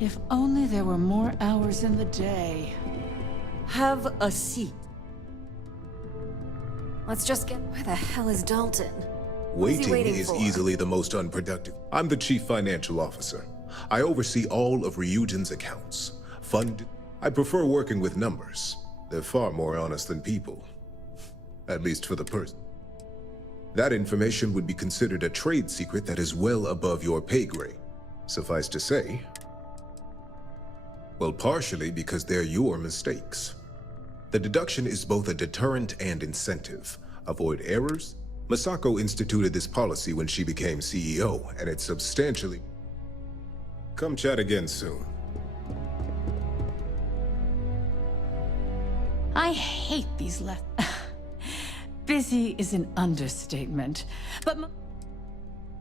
If only there were more hours in the day. Have a seat. Let's just get... Where the hell is Dalton? Waiting is easily the most unproductive. I'm the Chief Financial Officer. I oversee all of Ryujin's accounts. I prefer working with numbers. They're far more honest than people. At least for the person. That information would be considered a trade secret that is well above your pay grade. Suffice to say, well, partially because they're your mistakes. The deduction is both a deterrent and incentive. Avoid errors. Masako instituted this policy when she became CEO, and it's substantially... Come chat again soon. I hate these Busy is an understatement, but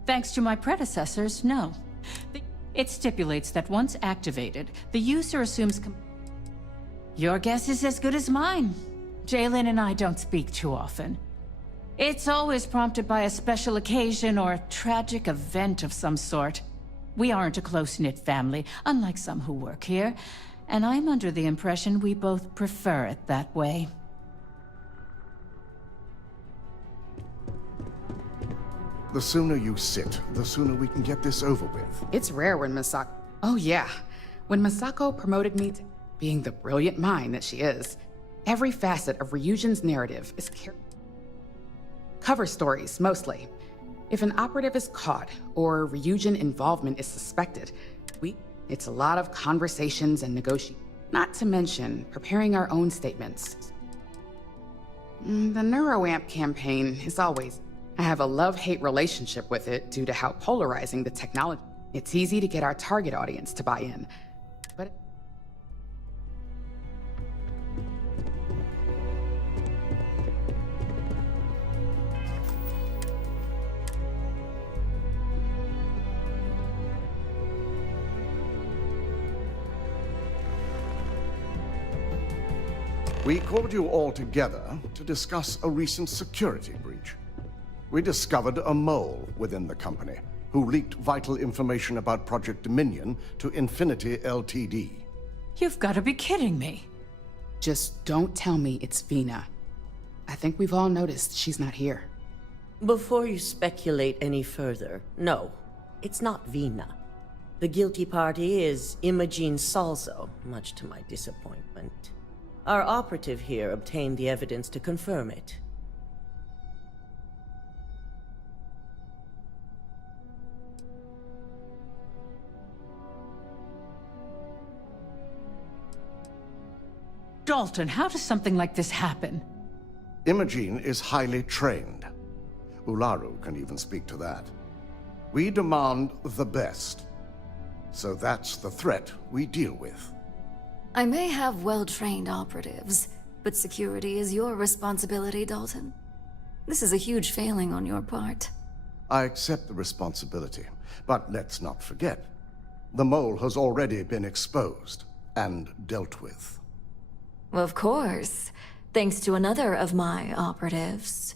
thanks to my predecessors, no. It stipulates that once activated, the user assumes Your guess is as good as mine. Jalen and I don't speak too often. It's always prompted by a special occasion or a tragic event of some sort. We aren't a close-knit family, unlike some who work here, and I'm under the impression we both prefer it that way. The sooner you sit, the sooner we can get this over with. It's rare when Masako... Oh yeah. When Masako promoted me to being the brilliant mind that she is, every facet of Ryujin's narrative is cover stories, mostly. If an operative is caught, or Ryujin involvement is suspected, it's a lot of conversations and negotiations. Not to mention, preparing our own statements. The NeuroAmp campaign is always... I have a love-hate relationship with it due to how polarizing the technology. It's easy to get our target audience to buy in, but... We called you all together to discuss a recent security breach. We discovered a mole within the company who leaked vital information about Project Dominion to Infinity Ltd. You've got to be kidding me. Just don't tell me it's Vina. I think we've all noticed she's not here. Before you speculate any further, no, it's not Vina. The guilty party is Imogene Salzo, much to my disappointment. Our operative here obtained the evidence to confirm it. Dalton, how does something like this happen? Imogene is highly trained. Ularu can even speak to that. We demand the best. So that's the threat we deal with. I may have well-trained operatives, but security is your responsibility, Dalton. This is a huge failing on your part. I accept the responsibility, but let's not forget. The mole has already been exposed and dealt with. Of course, thanks to another of my operatives.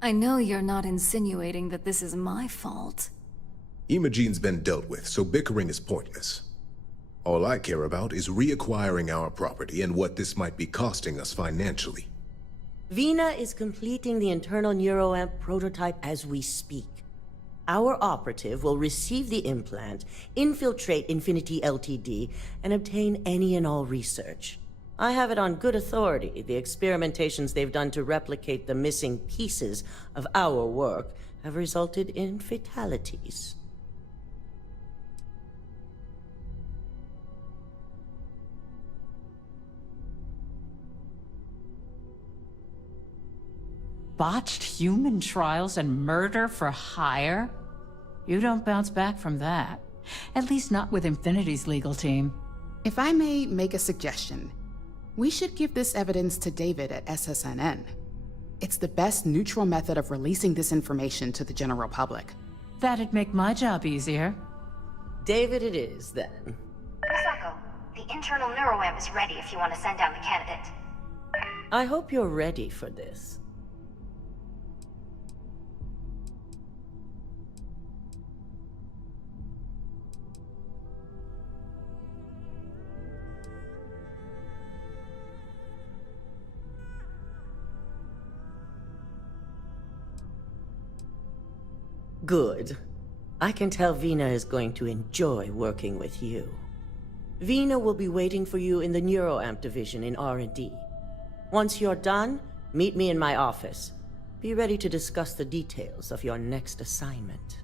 I know you're not insinuating that this is my fault. Imogene's been dealt with, so bickering is pointless. All I care about is reacquiring our property and what this might be costing us financially. Vina is completing the internal NeuroAmp prototype as we speak. Our operative will receive the implant, infiltrate Infinity Ltd, and obtain any and all research. I have it on good authority. The experimentations they've done to replicate the missing pieces of our work have resulted in fatalities. Botched human trials and murder for hire? You don't bounce back from that. At least not with Infinity's legal team. If I may make a suggestion, we should give this evidence to David at SSNN. It's the best neutral method of releasing this information to the general public. That'd make my job easier. David it is, then. Masako, the internal NeuroAmp is ready if you want to send down the candidate. I hope you're ready for this. Good. I can tell Vina is going to enjoy working with you. Vina will be waiting for you in the NeuroAmp division in R&D. Once you're done, meet me in my office. Be ready to discuss the details of your next assignment.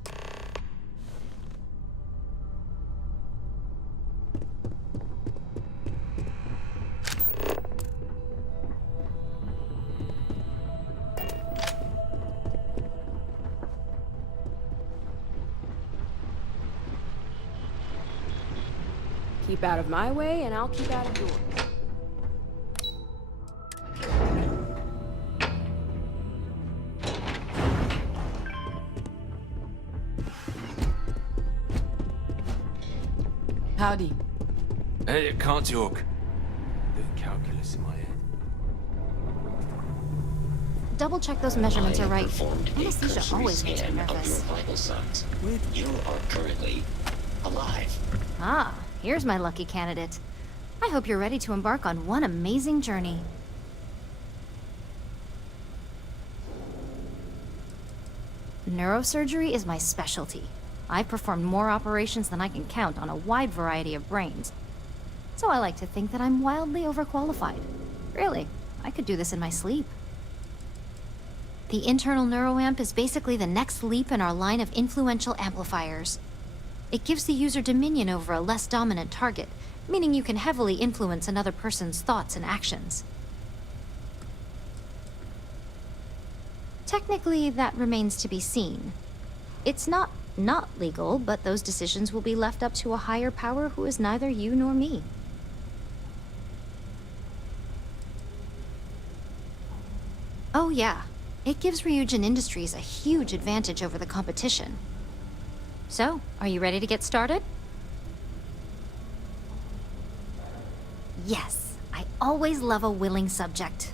Keep out of my way, and I'll keep out of yours. Howdy. Hey, I can't talk. The calculus in my head. Double check those measurements are right. Anesthesia always makes me nervous. You are currently alive. Ah, here's my lucky candidate. I hope you're ready to embark on one amazing journey. Neurosurgery is my specialty. I've performed more operations than I can count on a wide variety of brains. So I like to think that I'm wildly overqualified. Really, I could do this in my sleep. The internal neuroamp is basically the next leap in our line of influential amplifiers. It gives the user dominion over a less dominant target, meaning you can heavily influence another person's thoughts and actions. Technically, that remains to be seen. It's not legal, but those decisions will be left up to a higher power who is neither you nor me. Oh yeah, it gives Ryujin Industries a huge advantage over the competition. So, are you ready to get started? Yes, I always love a willing subject.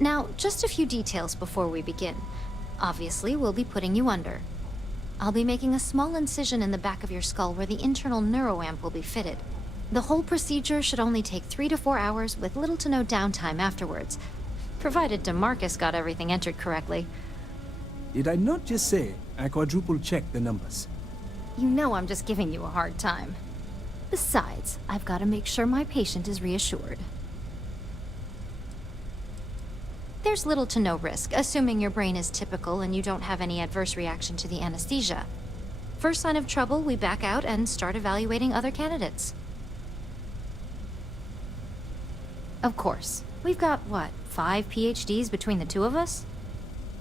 Now, just a few details before we begin. Obviously, we'll be putting you under. I'll be making a small incision in the back of your skull where the internal neuroamp will be fitted. The whole procedure should only take 3 to 4 hours with little to no downtime afterwards, provided DeMarcus got everything entered correctly. Did I not just say I quadruple-checked the numbers? You know I'm just giving you a hard time. Besides, I've got to make sure my patient is reassured. There's little to no risk, assuming your brain is typical and you don't have any adverse reaction to the anesthesia. First sign of trouble, we back out and start evaluating other candidates. Of course. We've got, what, 5 PhDs between the two of us?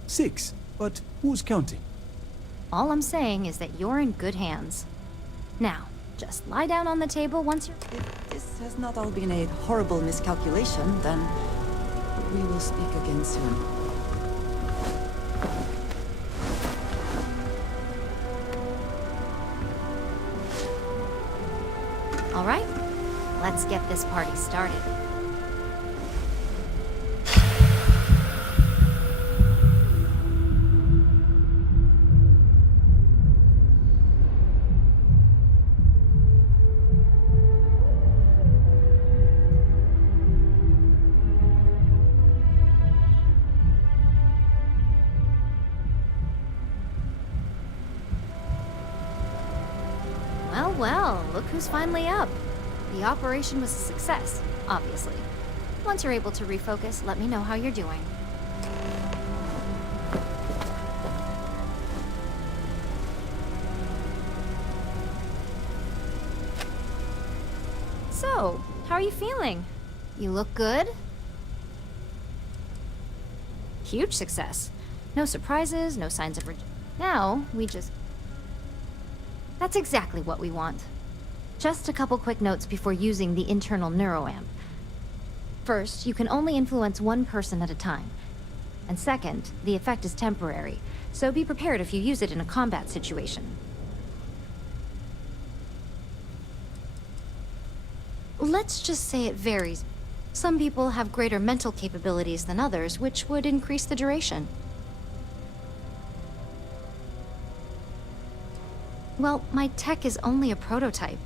6, but who's counting? All I'm saying is that you're in good hands. Now, just lie down on the table once you're... If this has not all been a horrible miscalculation, then we will speak again soon. All right, let's get this party started. Well, look who's finally up. The operation was a success, obviously. Once you're able to refocus, let me know how you're doing. So, how are you feeling? You look good? Huge success. No surprises, no signs of rejection. Now, we just... That's exactly what we want. Just a couple quick notes before using the internal neuroamp. First, you can only influence one person at a time. And second, the effect is temporary, so be prepared if you use it in a combat situation. Let's just say it varies. Some people have greater mental capabilities than others, which would increase the duration. Well, my tech is only a prototype.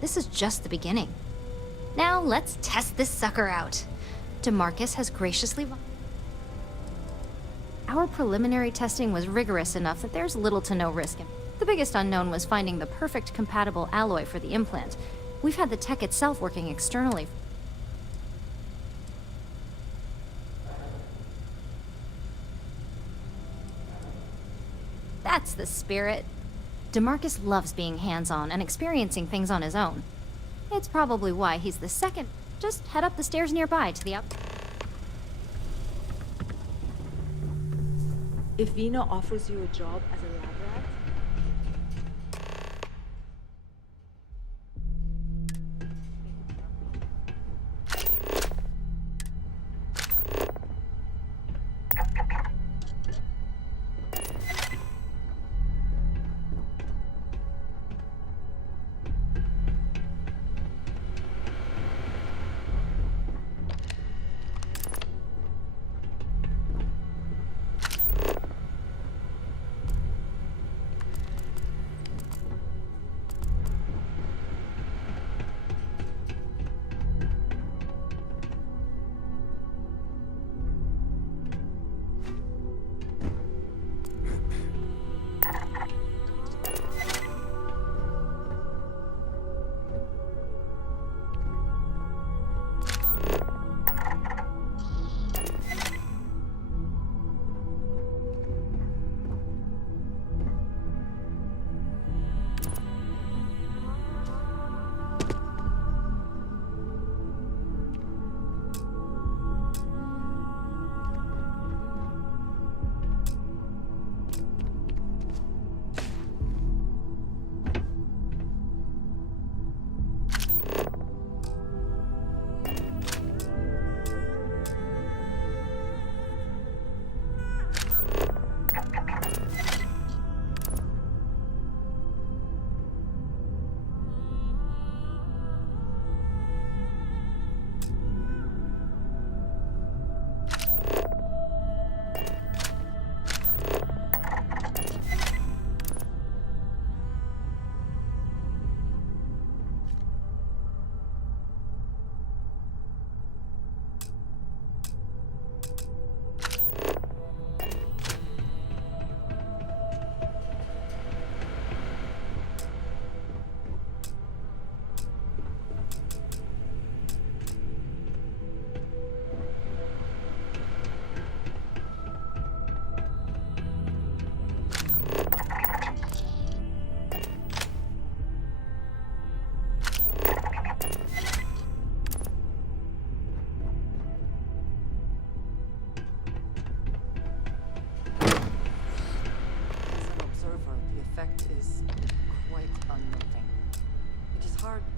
This is just the beginning. Now, let's test this sucker out. DeMarcus has graciously... our preliminary testing was rigorous enough that there's little to no risk. The biggest unknown was finding the perfect compatible alloy for the implant. We've had the tech itself working externally. That's the spirit. DeMarcus loves being hands-on and experiencing things on his own. It's probably why he's the second. Just head up the stairs nearby to the up. If Vina offers you a job as a lab rat,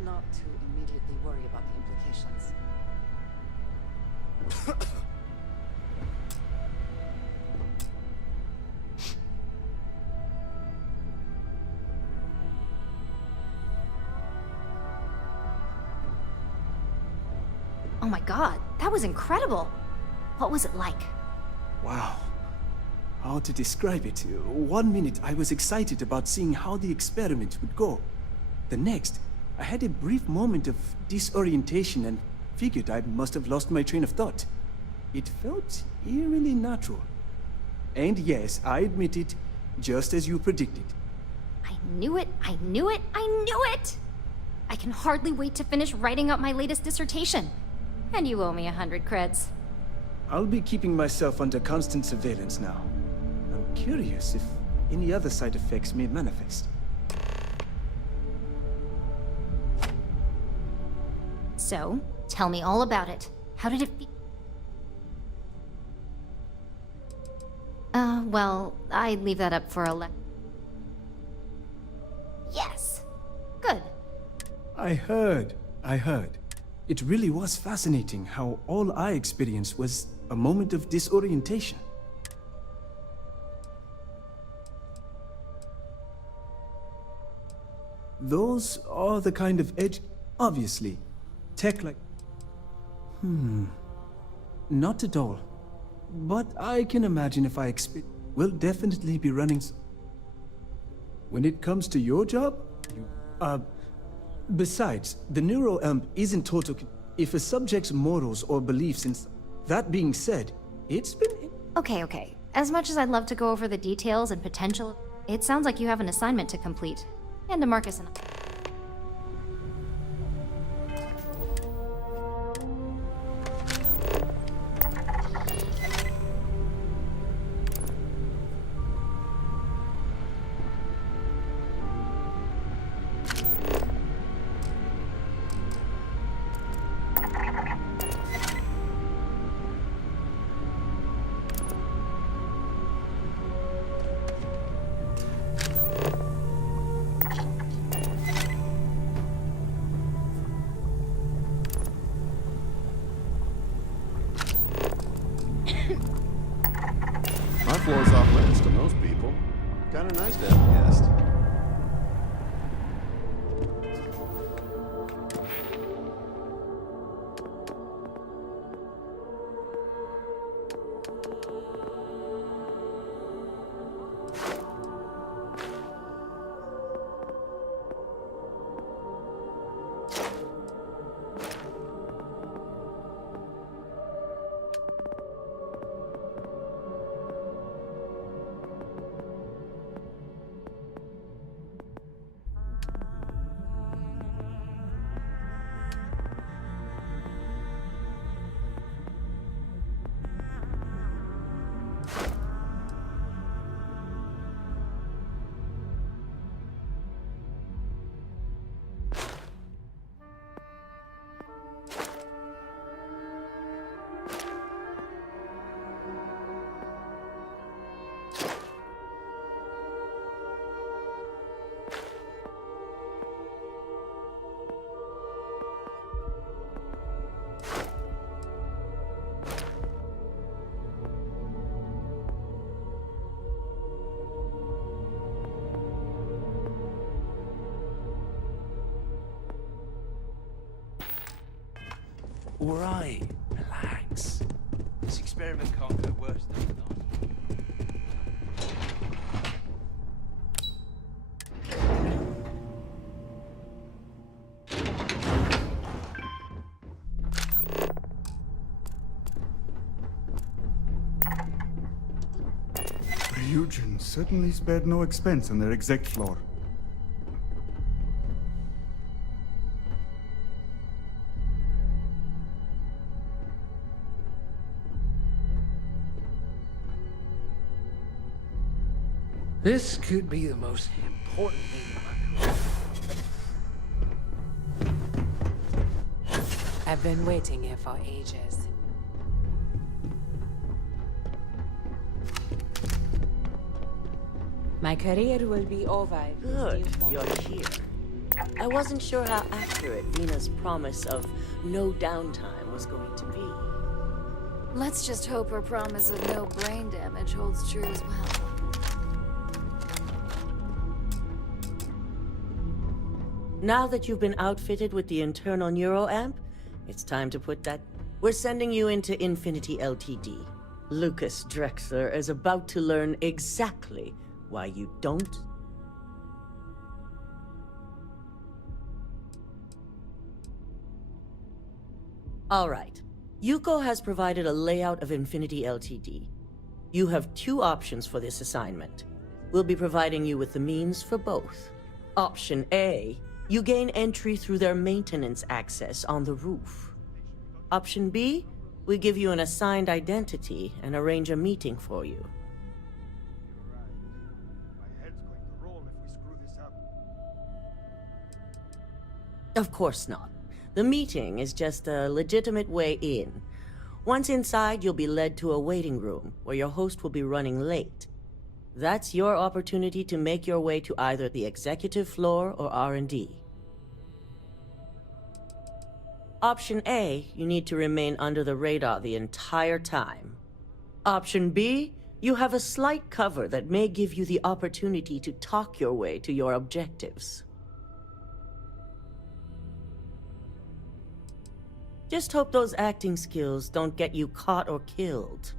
not to immediately worry about the implications. Oh my god, that was incredible! What was it like? Wow. How to describe it? 1 minute I was excited about seeing how the experiment would go. The next, I had a brief moment of disorientation and figured I must have lost my train of thought. It felt eerily natural. And yes, I admit it, just as you predicted. I knew it, I knew it, I knew it! I can hardly wait to finish writing up my latest dissertation. And you owe me 100 creds. I'll be keeping myself under constant surveillance now. I'm curious if any other side effects may manifest. So, tell me all about it. How did it feel? Well, I'd leave that up for a Yes! Good. I heard. It really was fascinating how all I experienced was a moment of disorientation. Those are the kind of edge... Obviously, tech like... Not at all. But I can imagine if I expect... We'll definitely be running... When it comes to your job, besides, the neuro-amp isn't total... If a subject's morals or beliefs in... That being said, it's been... Okay. As much as I'd love to go over the details and potential, it sounds like you have an assignment to complete. And to Marcus and My floor's off limits to most people. Kinda nice to have a guest. All right, relax. This experiment can't go worse than it does. Ryujin certainly spared no expense on their exec floor. This could be the most important thing. I've been waiting here for ages. My career will be over. Good, you're here. I wasn't sure how accurate Nina's promise of no downtime was going to be. Let's just hope her promise of no brain damage holds true as well. Now that you've been outfitted with the internal neuroamp, it's time to put that... We're sending you into Infinity Ltd. Lucas Drexler is about to learn exactly why you don't... All right. Yuko has provided a layout of Infinity Ltd. You have two options for this assignment. We'll be providing you with the means for both. Option A, you gain entry through their maintenance access on the roof. Option B, we give you an assigned identity and arrange a meeting for you. Of course not. The meeting is just a legitimate way in. Once inside, you'll be led to a waiting room where your host will be running late. That's your opportunity to make your way to either the executive floor or R&D. Option A, you need to remain under the radar the entire time. Option B, you have a slight cover that may give you the opportunity to talk your way to your objectives. Just hope those acting skills don't get you caught or killed.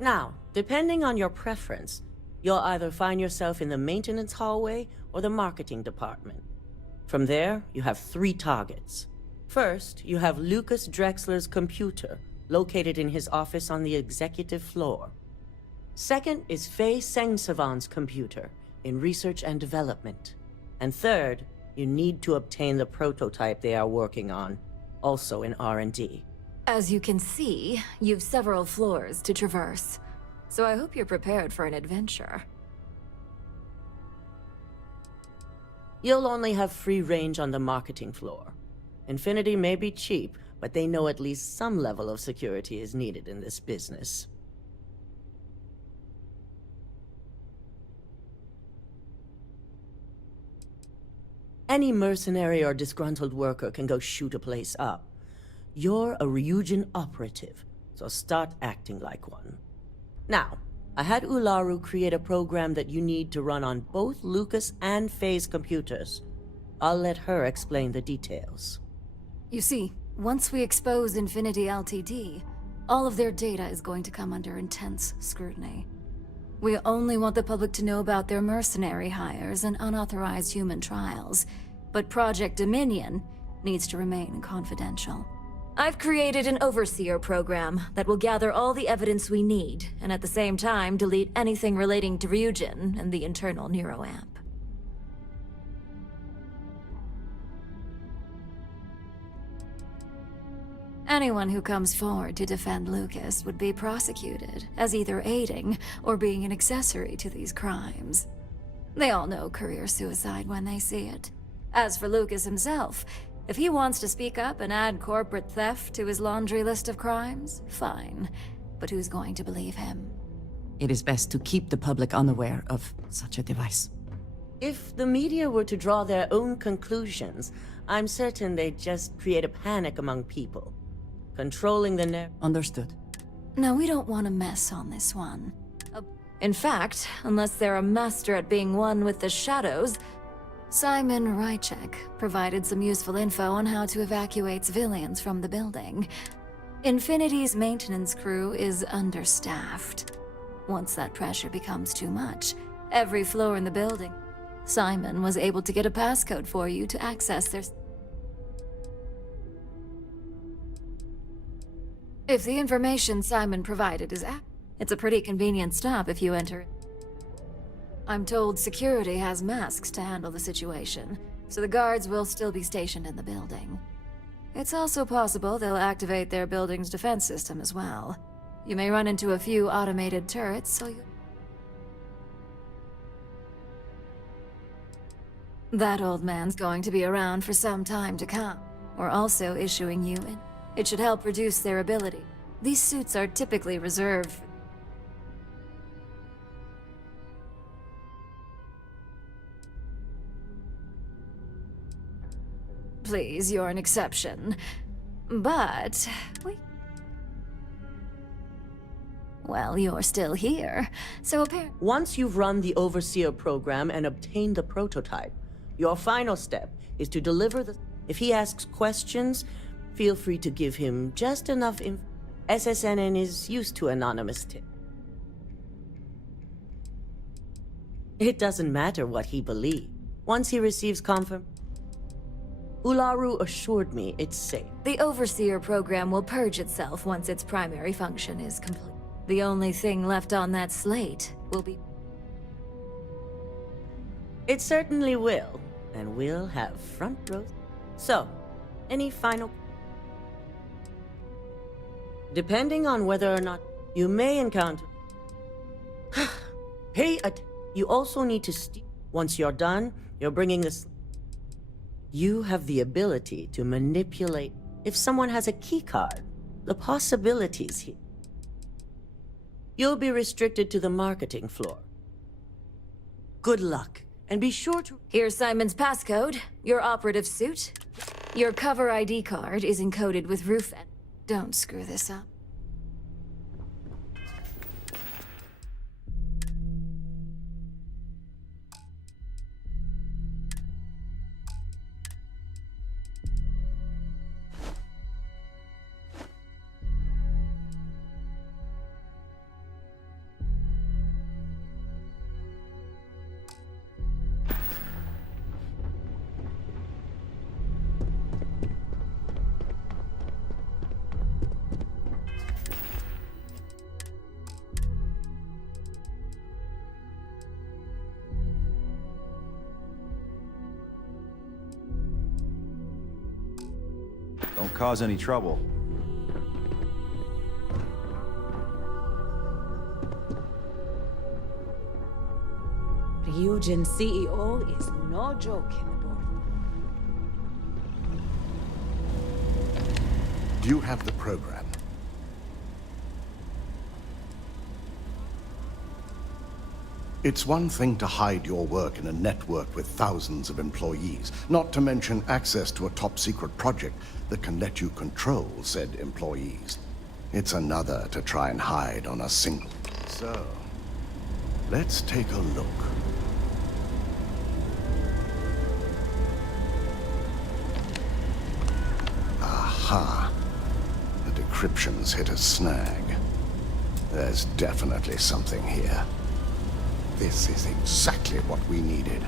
Now, depending on your preference, you'll either find yourself in the maintenance hallway or the marketing department. From there, you have 3 targets. First, you have Lucas Drexler's computer, located in his office on the executive floor. Second is Fei Sengsavan's computer in research and development. And third, you need to obtain the prototype they are working on, also in R&D. As you can see, you've several floors to traverse, so I hope you're prepared for an adventure. You'll only have free range on the marketing floor. Infinity may be cheap, but they know at least some level of security is needed in this business. Any mercenary or disgruntled worker can go shoot a place up. You're a Ryujin operative, so start acting like one. Now, I had Ularu create a program that you need to run on both Lucas and Faye's computers. I'll let her explain the details. You see, once we expose Infinity Ltd, all of their data is going to come under intense scrutiny. We only want the public to know about their mercenary hires and unauthorized human trials, but Project Dominion needs to remain confidential. I've created an overseer program that will gather all the evidence we need, and at the same time delete anything relating to Ryujin and the internal neuroamp. Anyone who comes forward to defend Lucas would be prosecuted as either aiding or being an accessory to these crimes. They all know career suicide when they see it. As for Lucas himself, if he wants to speak up and add corporate theft to his laundry list of crimes, fine. But who's going to believe him? It is best to keep the public unaware of such a device. If the media were to draw their own conclusions, I'm certain they'd just create a panic among people. Controlling the Understood. No, we don't want to mess on this one. In fact, unless they're a master at being one with the shadows, Simon Rychek provided some useful info on how to evacuate civilians from the building. Infinity's maintenance crew is understaffed. Once that pressure becomes too much, every floor in the building, Simon was able to get a passcode for you to access their... If the information Simon provided is accurate, it's a pretty convenient stop if you enter. I'm told security has masks to handle the situation, so the guards will still be stationed in the building. It's also possible they'll activate their building's defense system as well. You may run into a few automated turrets, so you... That old man's going to be around for some time to come. We're also issuing you in. It should help reduce their ability. These suits are typically reserved for... Please, you're an exception. But... Well, you're still here, so apparently... Once you've run the Overseer program and obtained the prototype, your final step is to deliver the... If he asks questions, feel free to give him just enough info. SSNN is used to anonymous tips. It doesn't matter what he believes. Once he receives Ularu assured me it's safe. The Overseer program will purge itself once its primary function is complete. The only thing left on that slate will be... It certainly will, and we'll have front row. So, any final... Depending on whether or not you may encounter... You also need to once you're done, you're bringing this... You have the ability to manipulate... If someone has a keycard, the possibilities here. You'll be restricted to the marketing floor. Good luck, and be sure to... Here's Simon's passcode, your operative suit. Your cover ID card is encoded with roof... Don't screw this up. Don't cause any trouble. Ryujin CEO is no joke in the boardroom. Do you have the program? It's one thing to hide your work in a network with thousands of employees, not to mention access to a top-secret project that can let you control said employees. It's another to try and hide on a single. So, let's take a look. Aha. The decryption's hit a snag. There's definitely something here. This is exactly what we needed.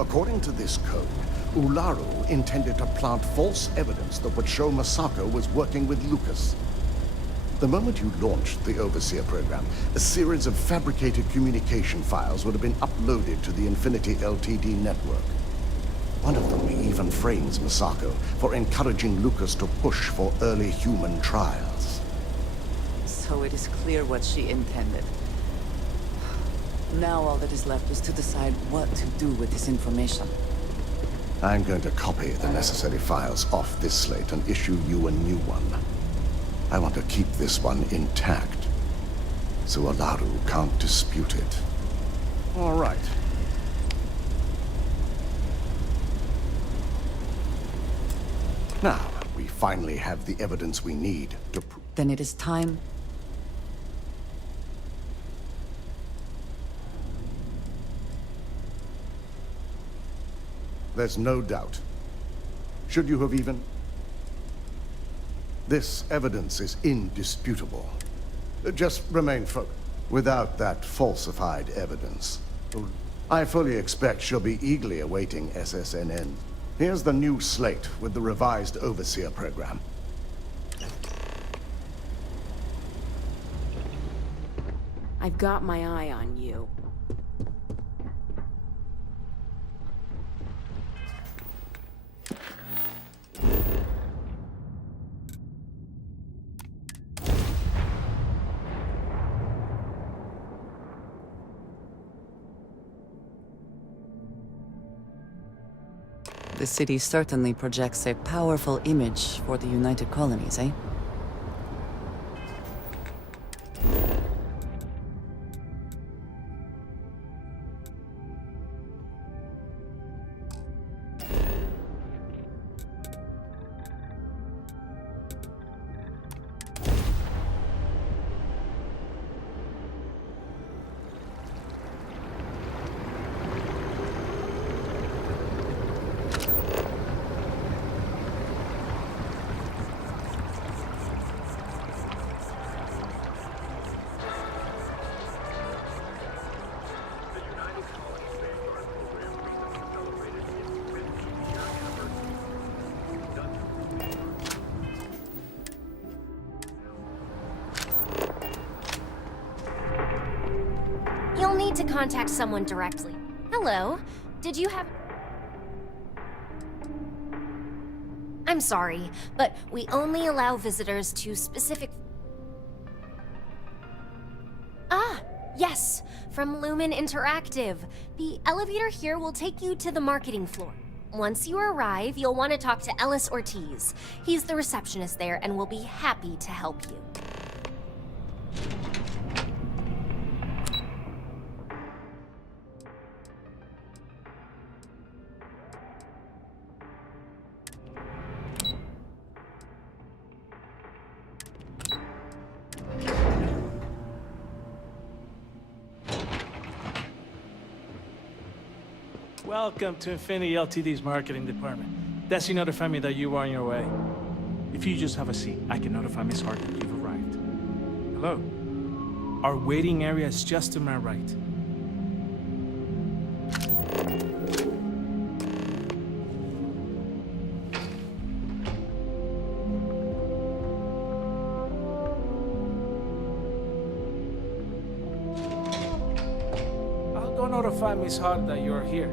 According to this code, Ularu intended to plant false evidence that would show Masako was working with Lucas. The moment you launched the Overseer program, a series of fabricated communication files would have been uploaded to the Infinity Ltd network. One of them even frames Masako for encouraging Lucas to push for early human trials. So it is clear what she intended. Now all that is left is to decide what to do with this information. I'm going to copy the necessary files off this slate and issue you a new one. I want to keep this one intact, so Ularu can't dispute it. All right. Now, we finally have the evidence we need to prove. Then it is time. There's no doubt. Should you have even... This evidence is indisputable. Just remain focused. Without that falsified evidence, I fully expect she'll be eagerly awaiting SSNN. Here's the new slate with the revised Overseer program. I've got my eye on you. The city certainly projects a powerful image for the United Colonies, eh? You'll need to contact someone directly. Hello? Did you have... I'm sorry, but we only allow visitors to specific... Ah, yes, from Lumen Interactive. The elevator here will take you to the marketing floor. Once you arrive, you'll want to talk to Ellis Ortiz. He's the receptionist there and will be happy to help you. Welcome to Infinity Ltd's marketing department. Desi notified me that you were on your way. If you just have a seat, I can notify Miss Hart that you've arrived. Hello. Our waiting area is just to my right. I'll go notify Miss Hart that you're here.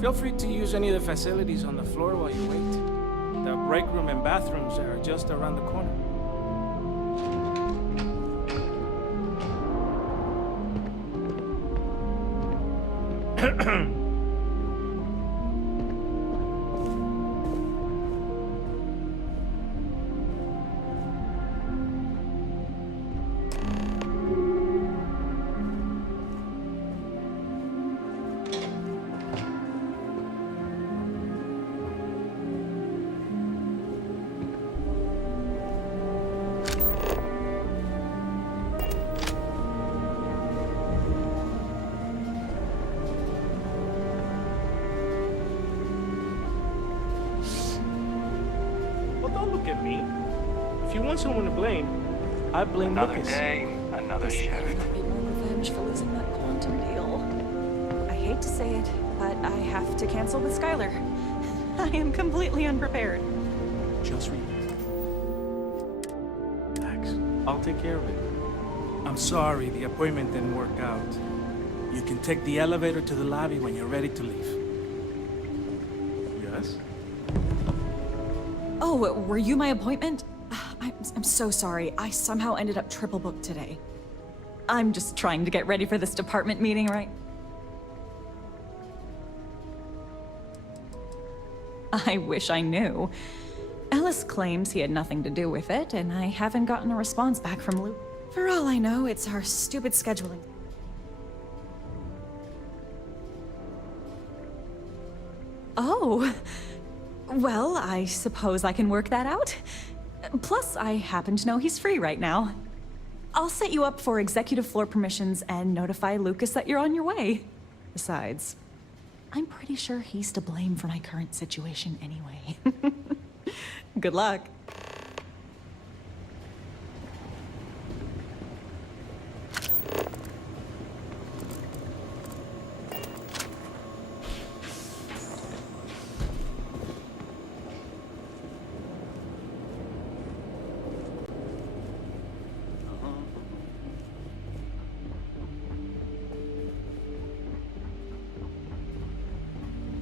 Feel free to use any of the facilities on the floor while you wait. the break room and bathrooms are just around the corner. Don't look at me. If you want someone to blame, I blame Another Lucas. day, another shift. Be more revenge for losing that quantum deal. I hate to say it, but I have to cancel with Skylar. I am completely unprepared. Just relax. I'll take care of it. I'm sorry the appointment didn't work out. You can take the elevator to the lobby when you're ready to leave. Yes? Oh, were you my appointment? I'm so sorry. I somehow ended up triple booked today. I'm just trying to get ready for this department meeting, right? I wish I knew. Ellis claims he had nothing to do with it, and I haven't gotten a response back from Luke. For all I know, it's our stupid scheduling. Oh. Well, I suppose I can work that out. Plus, I happen to know he's free right now. I'll set you up for executive floor permissions and notify Lucas that you're on your way. Besides, I'm pretty sure he's to blame for my current situation anyway. Good luck.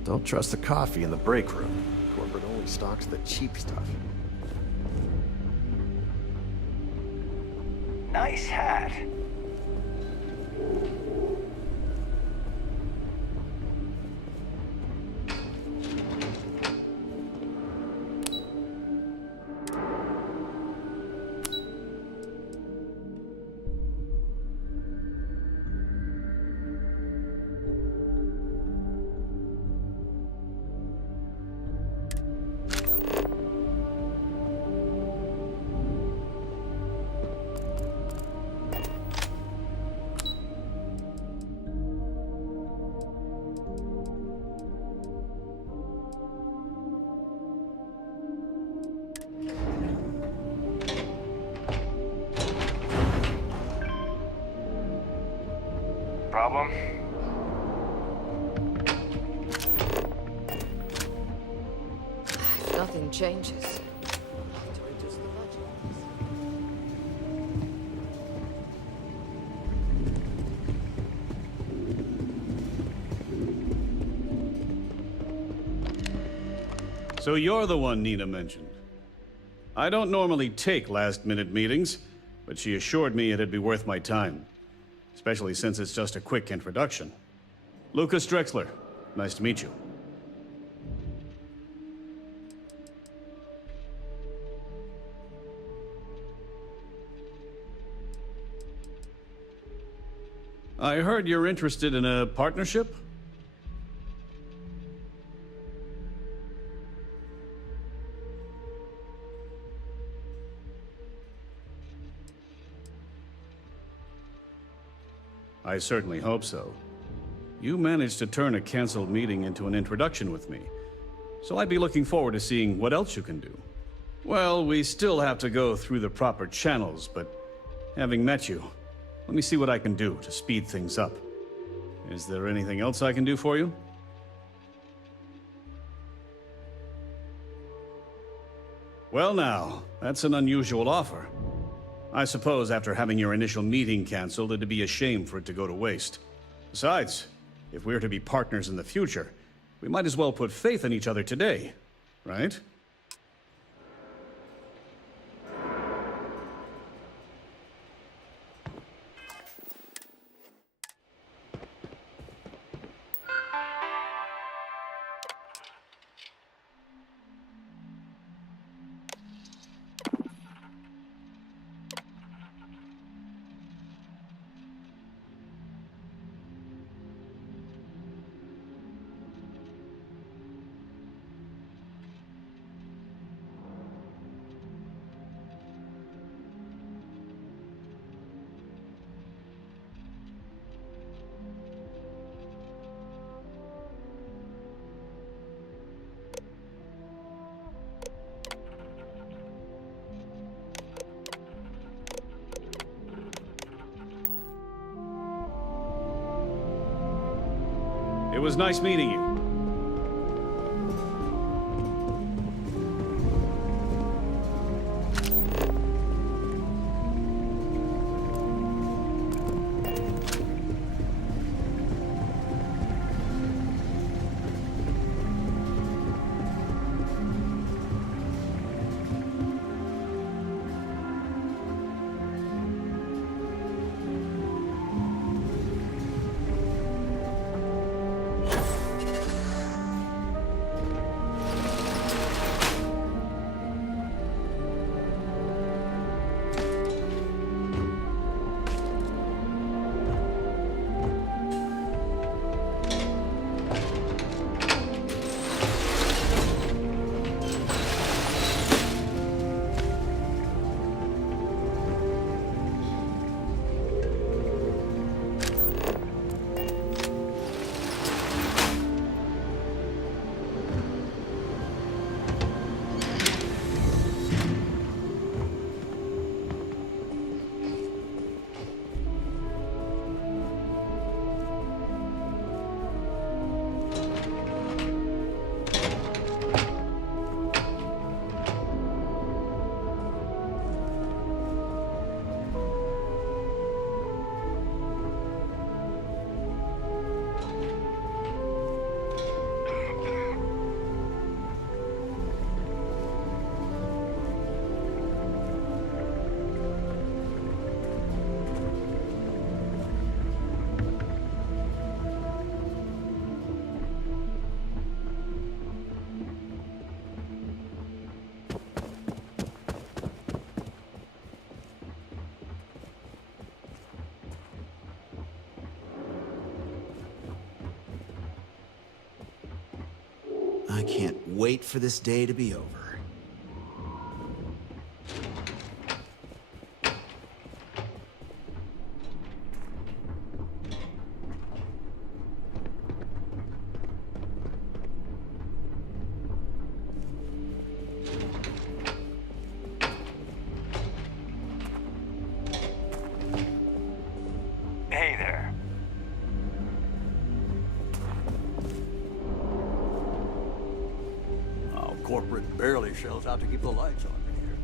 Don't trust the coffee in the break room. Corporate only stocks the cheap stuff. Nice hat. Problem? Nothing changes. So you're the one Nina mentioned. I don't normally take last-minute meetings, but she assured me it'd be worth my time. Especially since it's just a quick introduction. Lucas Drexler, nice to meet you. I heard you're interested in a partnership? I certainly hope so. You managed to turn a canceled meeting into an introduction with me, so I'd be looking forward to seeing what else you can do. Well, we still have to go through the proper channels, but having met you, let me see what I can do to speed things up. Is there anything else I can do for you? Well now, that's an unusual offer. I suppose after having your initial meeting canceled, it'd be a shame for it to go to waste. Besides, if we're to be partners in the future, we might as well put faith in each other today, right? It was nice meeting you. I can't wait for this day to be over. Hey there. Corporate barely shells out to keep the lights on here.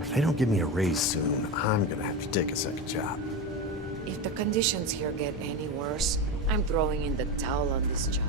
If they don't give me a raise soon, I'm gonna have to take a second job. If the conditions here get any worse, I'm throwing in the towel on this job.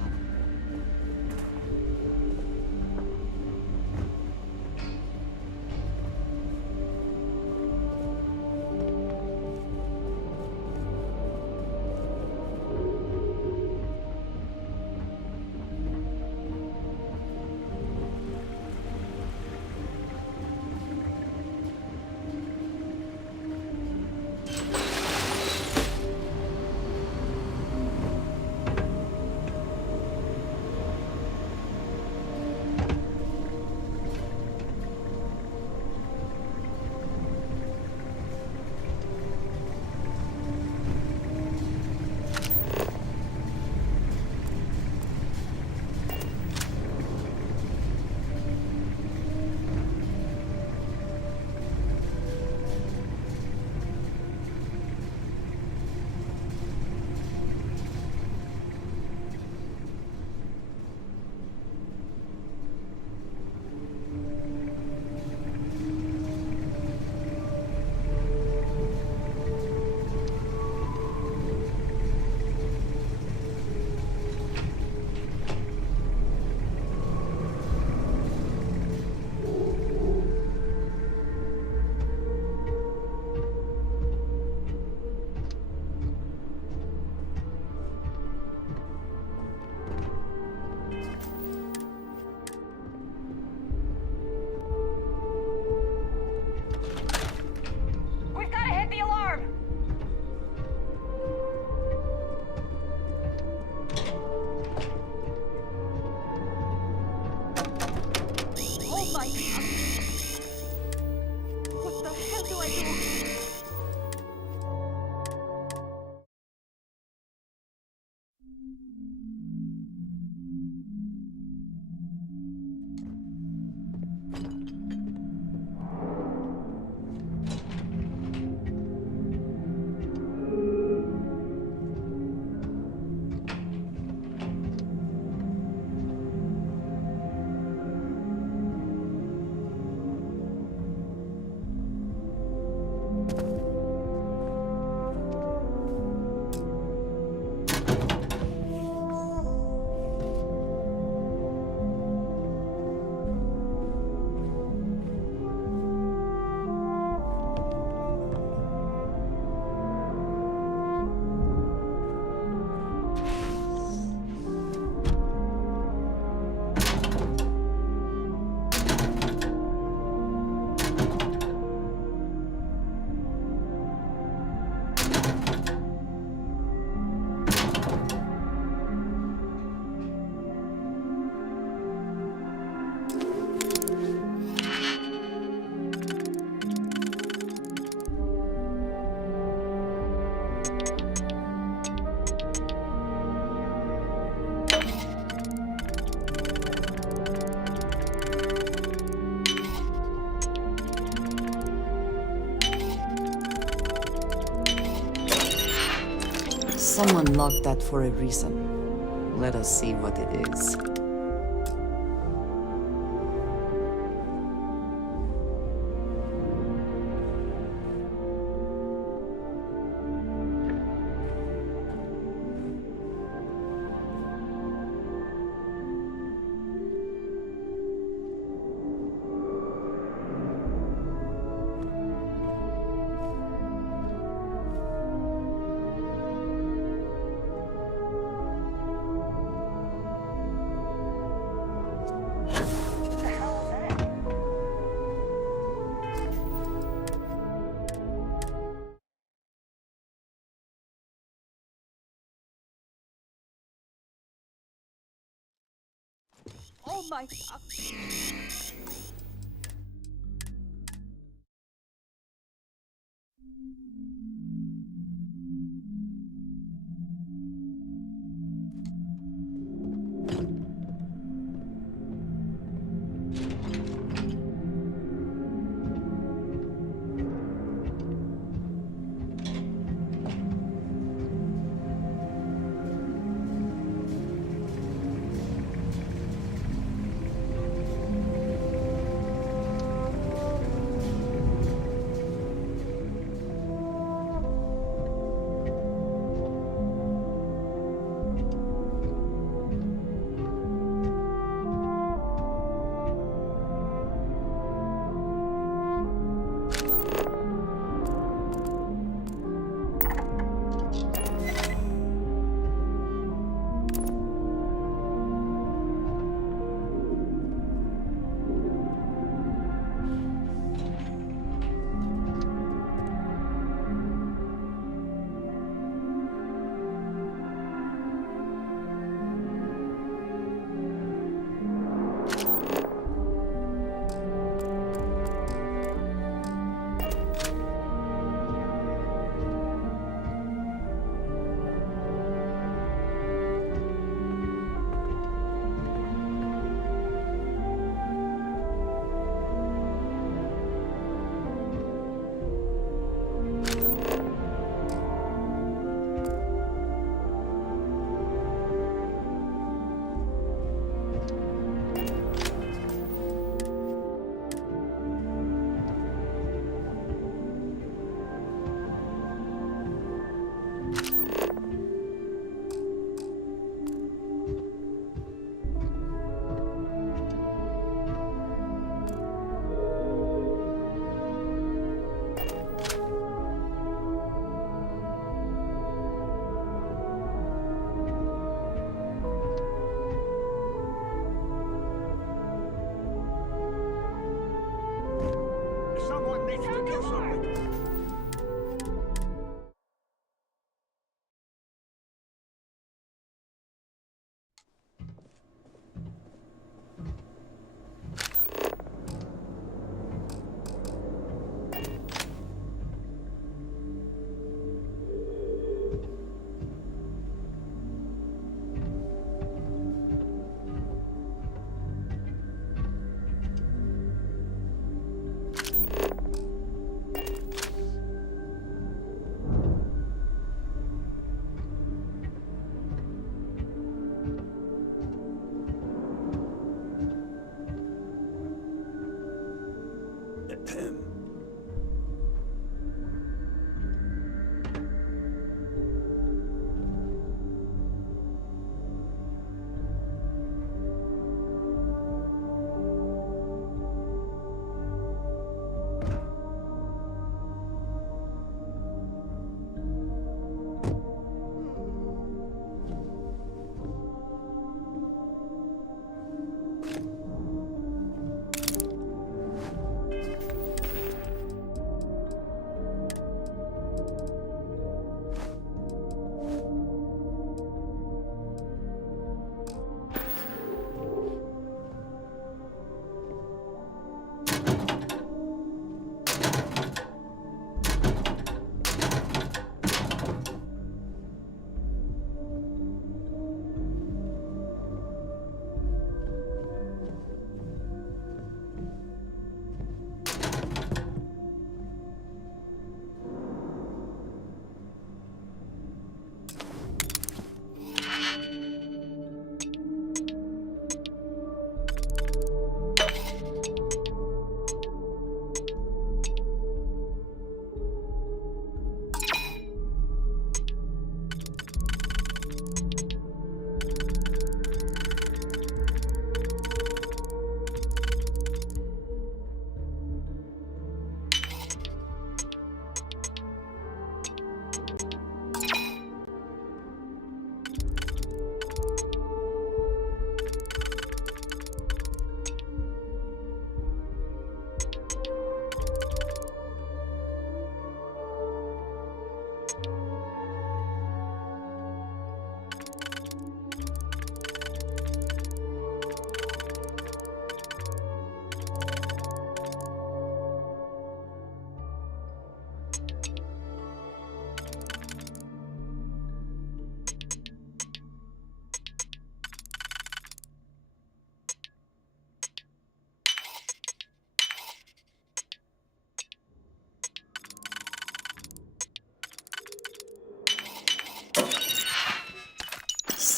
Someone locked that for a reason. Let us see what it is. Oh my...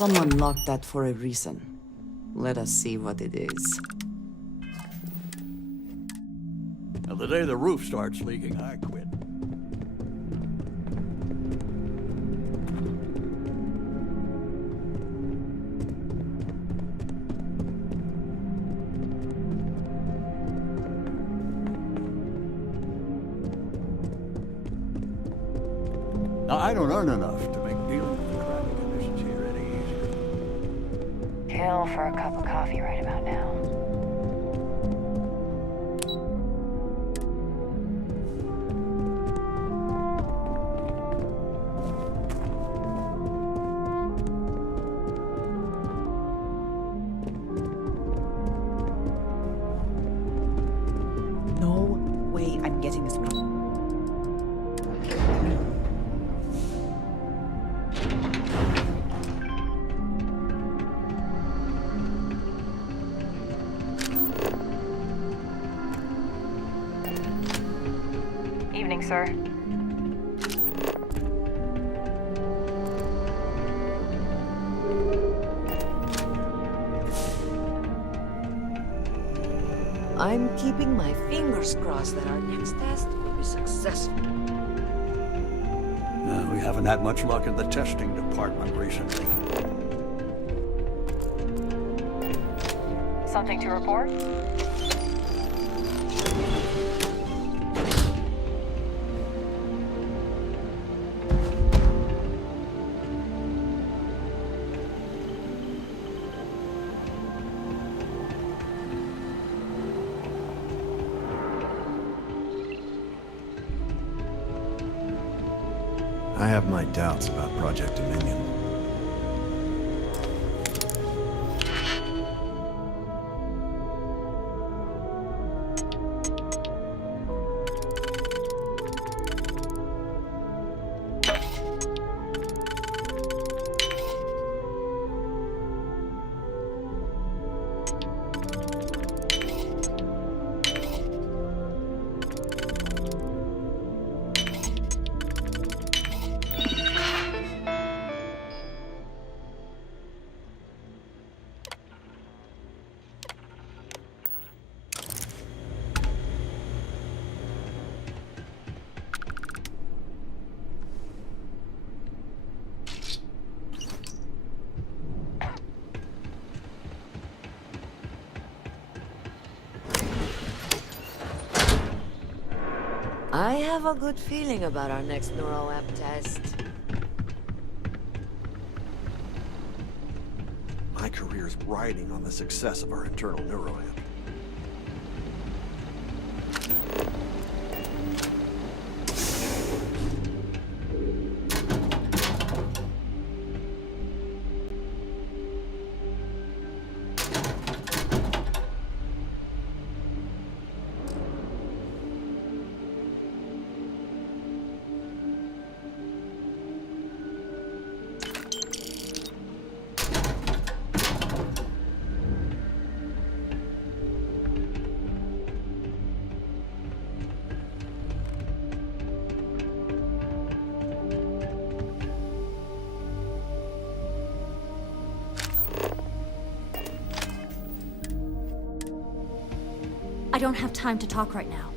Someone locked that for a reason. Let us see what it is. Now, the day the roof starts leaking, I quit. Now, I don't earn enough to make dealing with the traffic conditions here any easier. Kill for a cup of coffee right about now. No way I'm getting this wrong. Evening, sir. I'm keeping my fingers crossed that our next test will be successful. We haven't had much luck in the testing department recently. Something to report? I have my doubts about Project Dominion. I have a good feeling about our next neural app test. My career's riding on the success of our internal neuro amp. I don't have time to talk right now.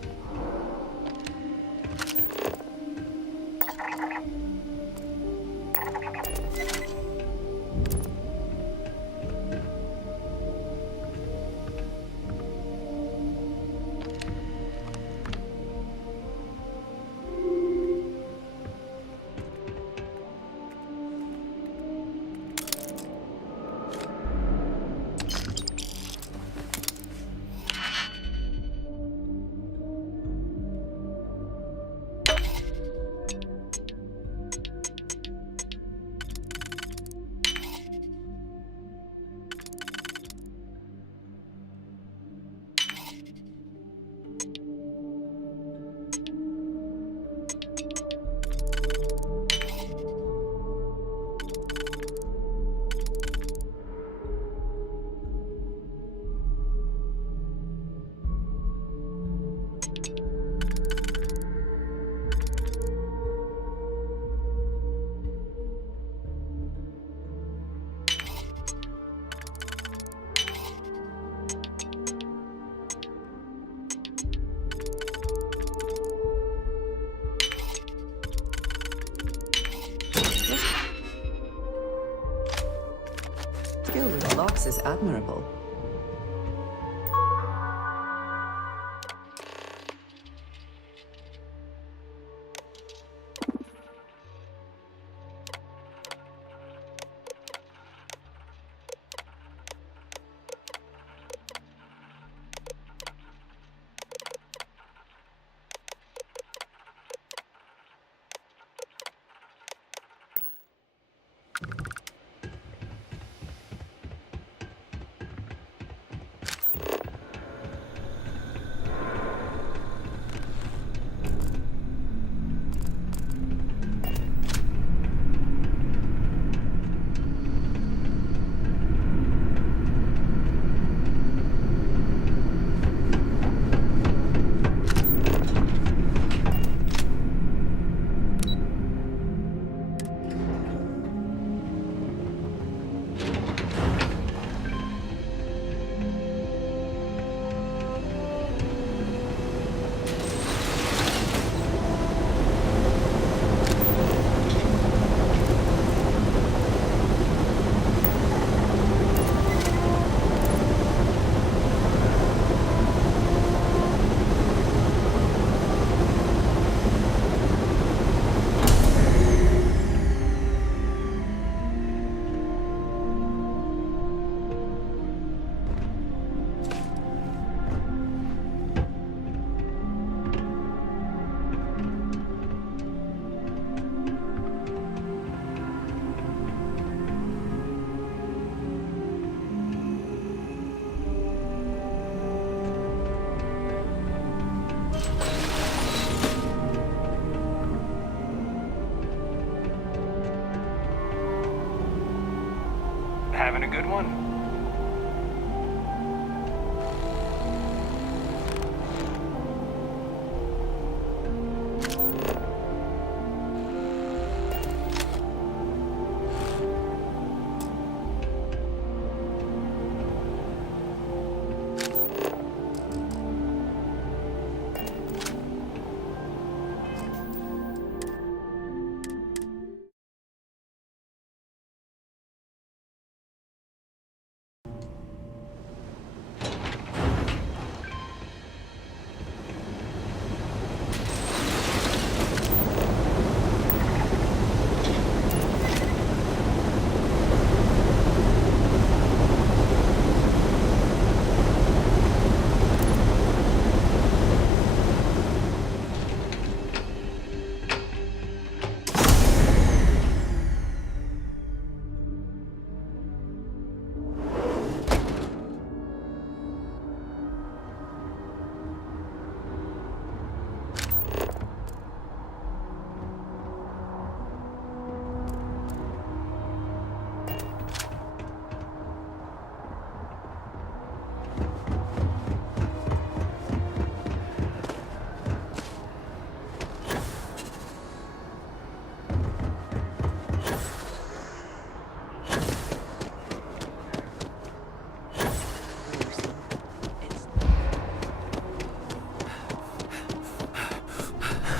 locks is admirable. Having a good one?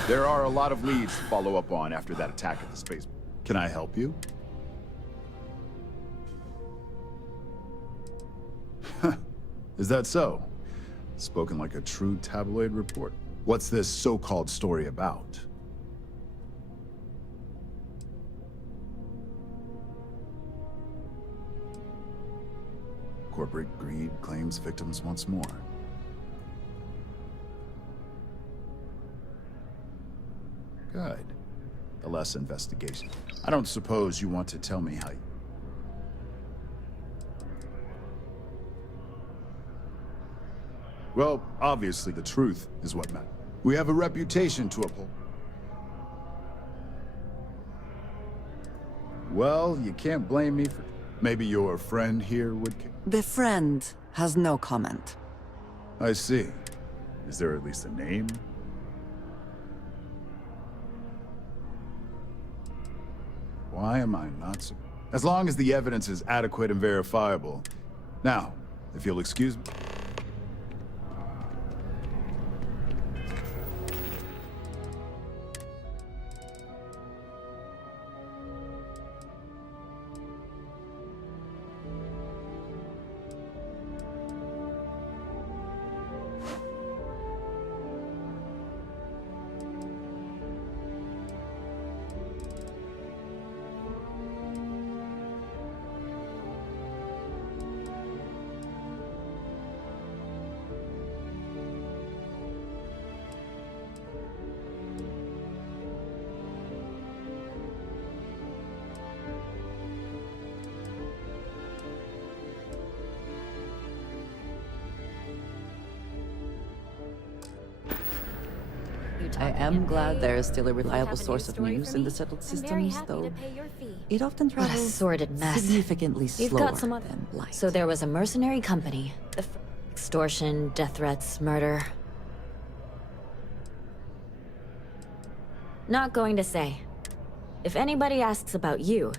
There are a lot of leads to follow up on after that attack at the space. Can I help you? Is that so? Spoken like a true tabloid report. What's this so-called story about? Corporate greed claims victims once more. Good. The less investigation. I don't suppose you want to tell me how you... Well, obviously the truth is what matters. We have a reputation to uphold. Well, you can't blame me for... Maybe your friend here would... The friend has no comment. I see. Is there at least a name? Why am I not so... As long as the evidence is adequate and verifiable. Now, if you'll excuse me... I am glad there is still a reliable source of news in the settled systems, though it often What a travels sordid mess. significantly You've slower got some than light. So there was a mercenary company. Extortion, death threats, murder. Not going to say. If anybody asks about you,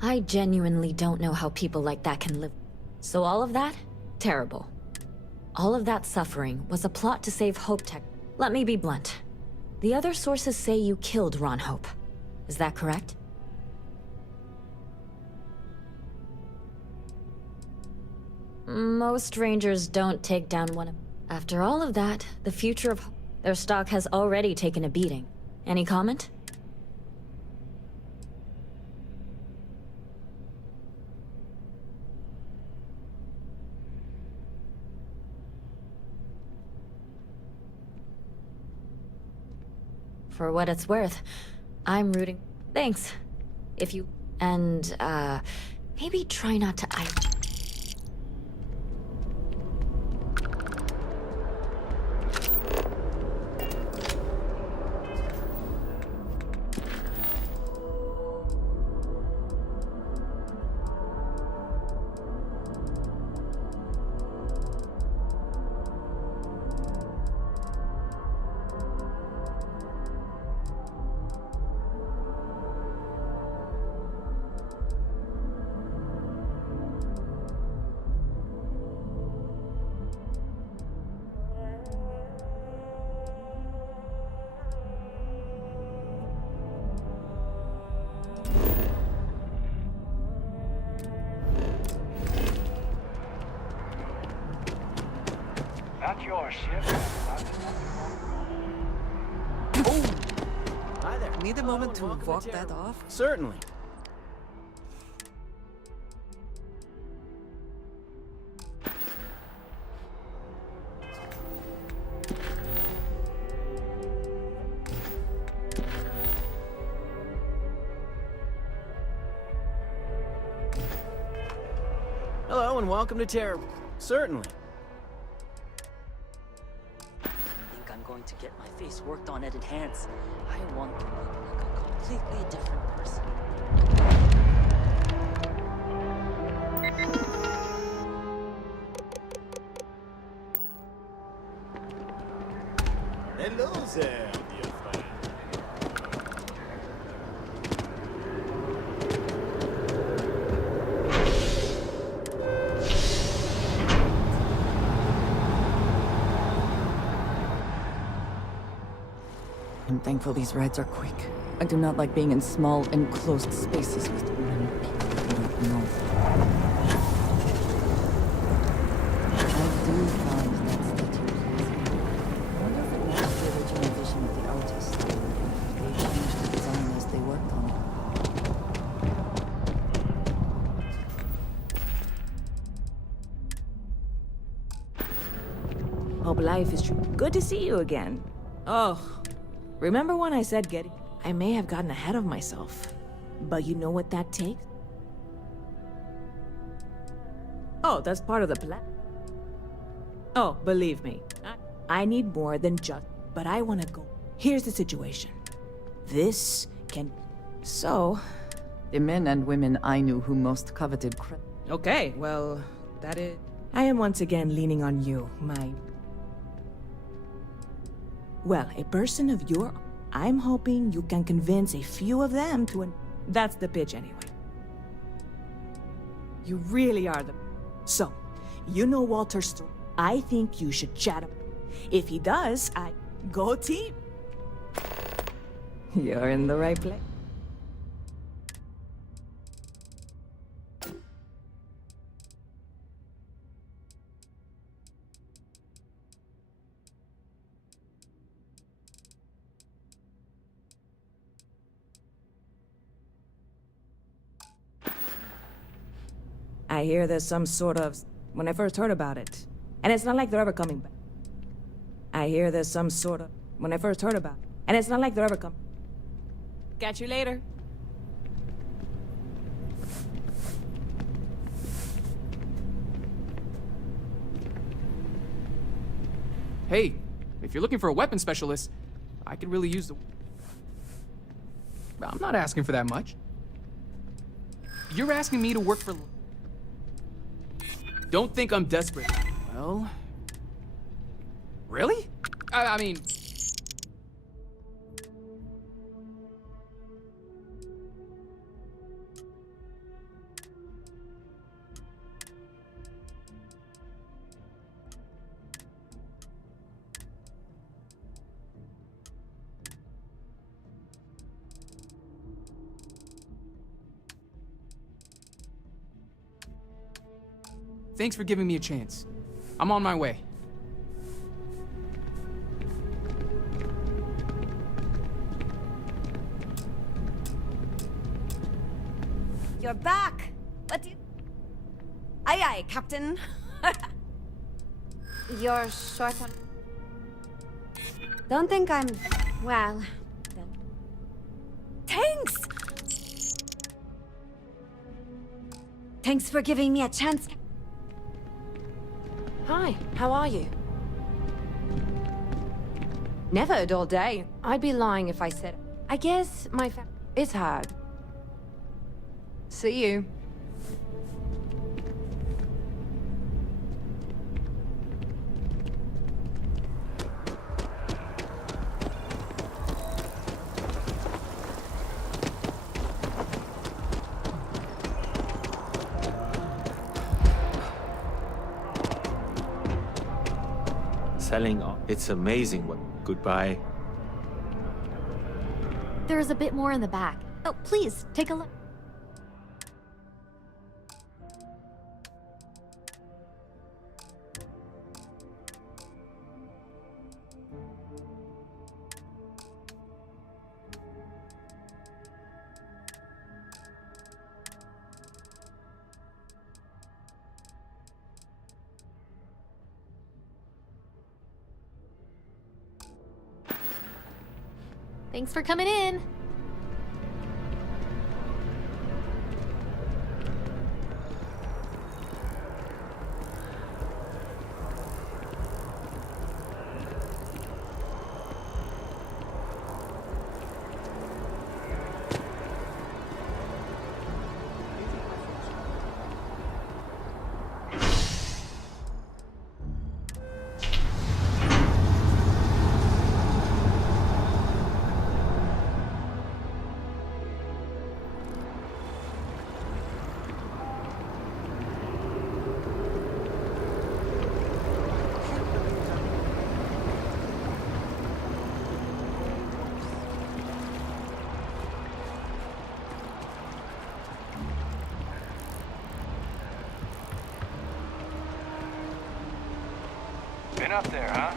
I genuinely don't know how people like that can live. So all of that? Terrible. All of that suffering was a plot to save Hope Tech. Let me be blunt. The other sources say you killed Ron Hope. Is that correct? Most Rangers don't take down one of... After all of that, the future of... Their stock has already taken a beating. Any comment? For what it's worth, I'm rooting. Thanks. If you... And, maybe try not to... That's your ship. Oh! Hi there. Need a moment to walk that off? Certainly. Hello and welcome to Terror. Certainly. I'm going to get my face worked on at Enhance. I want to look like a completely different person. Hello there, dear friend. I'm thankful these rides are quick. I do not like being in small, enclosed spaces with many people I don't know. I do find that statue pleasing. I wonder if it matches the original vision of the artist. They changed the design as they worked on it. Hope life is true. Good to see you again. Oh, remember when I said get it? I may have gotten ahead of myself. But you know what that takes? Oh, that's part of the plan. Oh, believe me, I need more than just... But I want to go. Here's the situation. This can... So... The men and women I knew who most coveted credit. Okay, well, that is... I am once again leaning on you, my... Well, a person of your... I'm hoping you can convince a few of them to... That's the pitch anyway. You really are the... So, you know Walter's story. I think you should chat him. If he does, go team! You're in the right place. I hear there's some sort of... When I first heard about it. And it's not like they're ever coming back. I hear there's some sort of... When I first heard about it. And it's not like they're ever coming... Catch you later. Hey, if you're looking for a weapon specialist, I could really use the... I'm not asking for that much. You're asking me to work for... Don't think I'm desperate. Well... Really? I mean... Thanks for giving me a chance. I'm on my way. You're back! What do you... Aye aye, Captain. You're short on... Don't think I'm... Well... Then... Thanks! Thanks for giving me a chance. Hi, how are you? Never a dull day. I'd be lying if I said... I guess my it's hard. See you. Selling, it's amazing what... Goodbye. There's a bit more in the back. Oh, please, take a look. Thanks for coming in. Been up there, huh?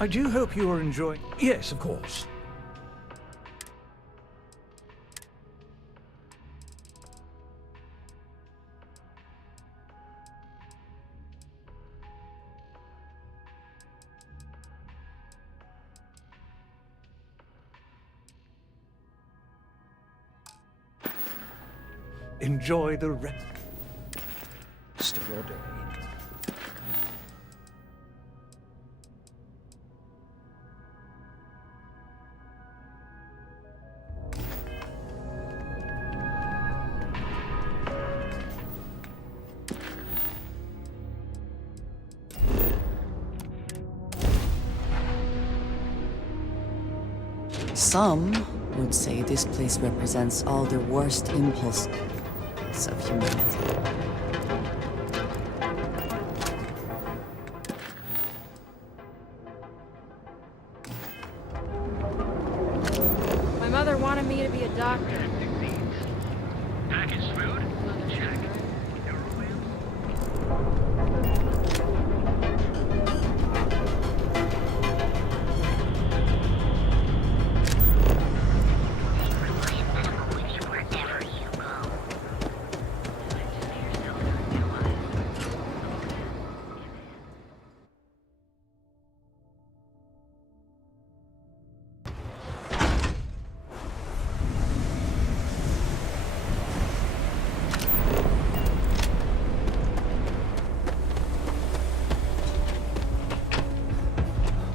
I do hope you are enjoying... Yes, of course. Enjoy the rest of your day. Some would say this place represents all the worst impulses of humanity. Doctor. Package food? Check.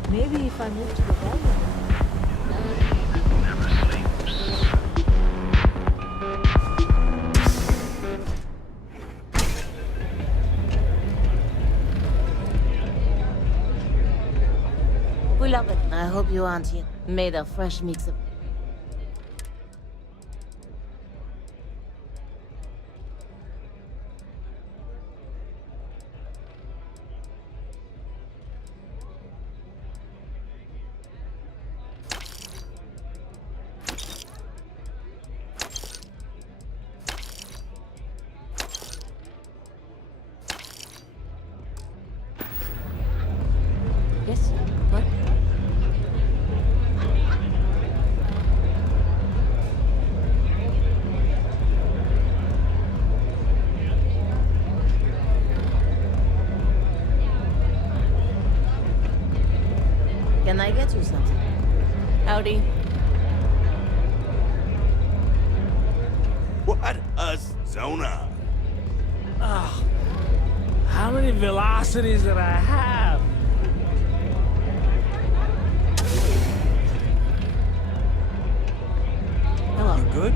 Maybe if I move to the volume. We love it. I hope your auntie made a fresh mix of. Yes? What? Can I get you something? Howdy. What a zona! Ah, how many velocities did I have? Hello. You good?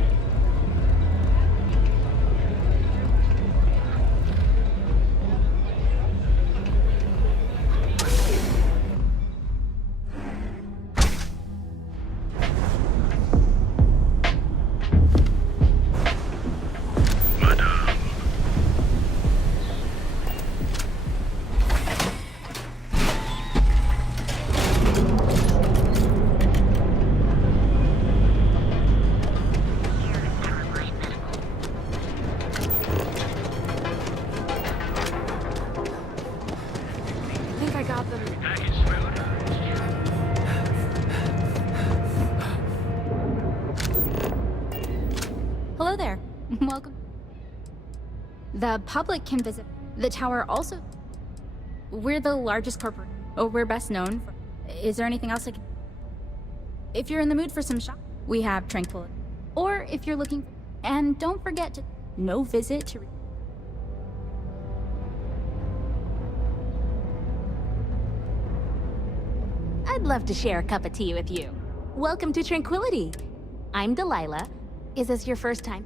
I think I got them. Hello there. Welcome. The public can visit the tower also. We're the largest corporate. Oh, we're best known for. Is there anything else I can. If you're in the mood for some shop, we have Tranquility. Or if you're looking. And don't forget to. No visit to. I'd love to share a cup of tea with you. Welcome to Tranquility. I'm Delilah. Is this your first time?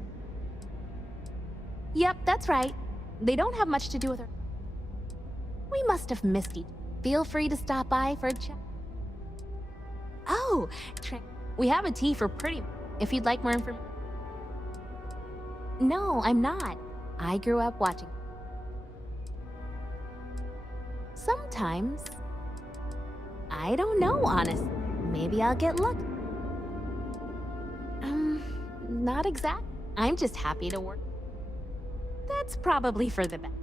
Yep, that's right. They don't have much to do with her. We must have missed you. Feel free to stop by for a chat. Oh, we have a tea for pretty. If you'd like more information. No, I'm not. I grew up watching. Sometimes. I don't know, honest. Maybe I'll get lucky. Not exact. I'm just happy to work. That's probably for the best.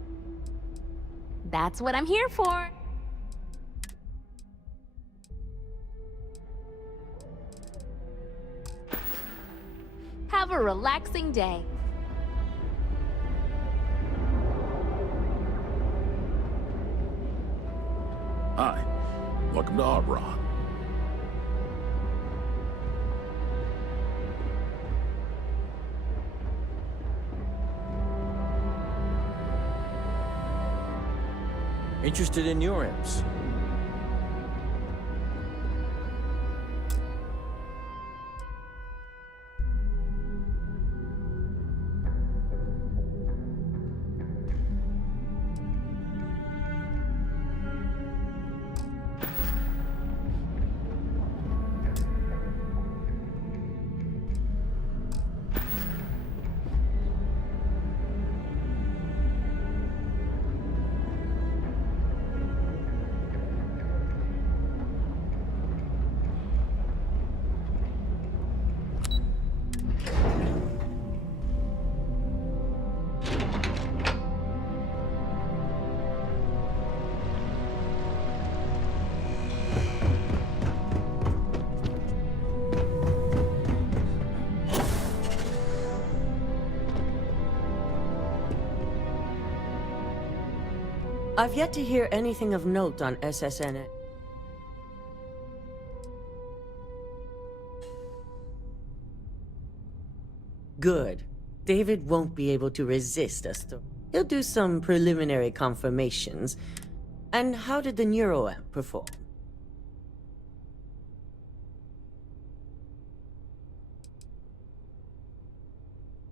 That's what I'm here for. Have a relaxing day. Hi, welcome to Asrock. Interested in your imps? I've yet to hear anything of note on SSN. Good. David won't be able to resist us, though. He'll do some preliminary confirmations. And how did the NeuroAmp perform?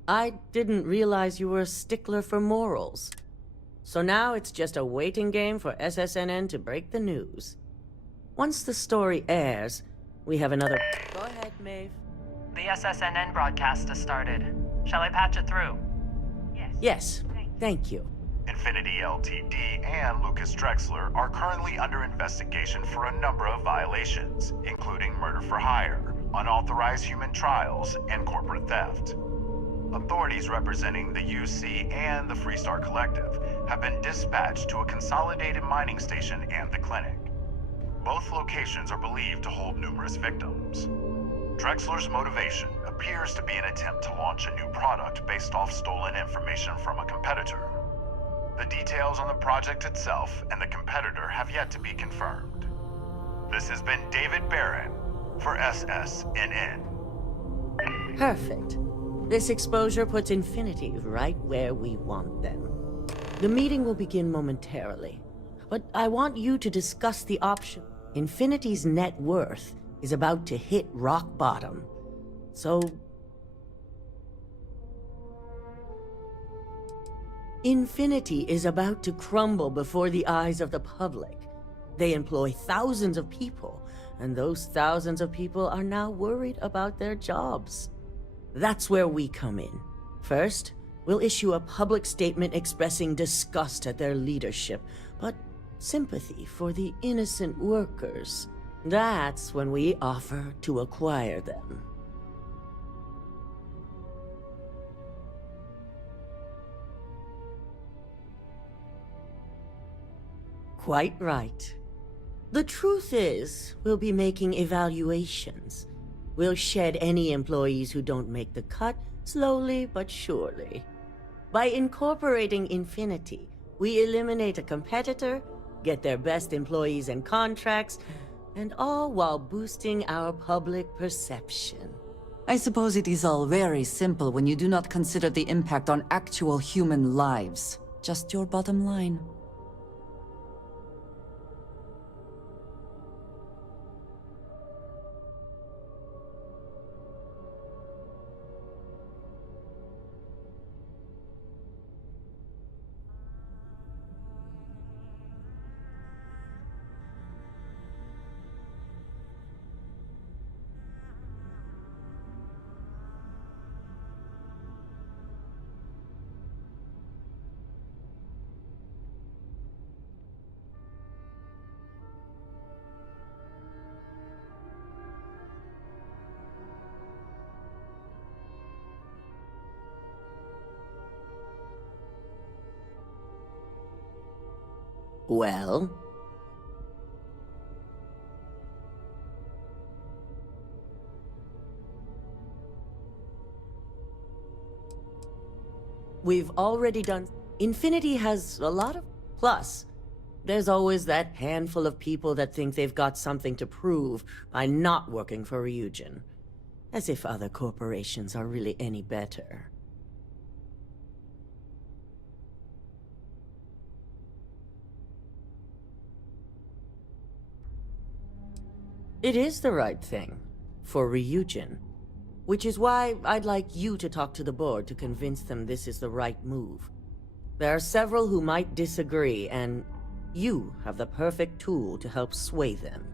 I didn't realize you were a stickler for morals. So now it's just a waiting game for SSNN to break the news. Once the story airs, we have another... Go ahead, Maeve. The SSNN broadcast has started. Shall I patch it through? Yes, thank you. Infinity Ltd. and Lucas Drexler are currently under investigation for a number of violations, including murder for hire, unauthorized human trials, and corporate theft. Authorities representing the UC and the Freestar Collective have been dispatched to a consolidated mining station and the clinic. Both locations are believed to hold numerous victims. Drexler's motivation appears to be an attempt to launch a new product based off stolen information from a competitor. The details on the project itself and the competitor have yet to be confirmed. This has been David Barron for SSNN. Perfect. This exposure puts Infinity right where we want them. The meeting will begin momentarily, but I want you to discuss the option. Infinity's net worth is about to hit rock bottom, so... Infinity is about to crumble before the eyes of the public. They employ thousands of people, and those thousands of people are now worried about their jobs. That's where we come in. First, we'll issue a public statement expressing disgust at their leadership, but sympathy for the innocent workers. That's when we offer to acquire them. Quite right. The truth is, we'll be making evaluations. We'll shed any employees who don't make the cut, slowly but surely. By incorporating Infinity, we eliminate a competitor, get their best employees and contracts, and all while boosting our public perception. I suppose it is all very simple when you do not consider the impact on actual human lives. Just your bottom line. Well? We've already done... Infinity has a lot of... Plus, there's always that handful of people that think they've got something to prove by not working for Ryujin. As if other corporations are really any better. It is the right thing, for Ryujin. Which is why I'd like you to talk to the board to convince them this is the right move. There are several who might disagree, and you have the perfect tool to help sway them.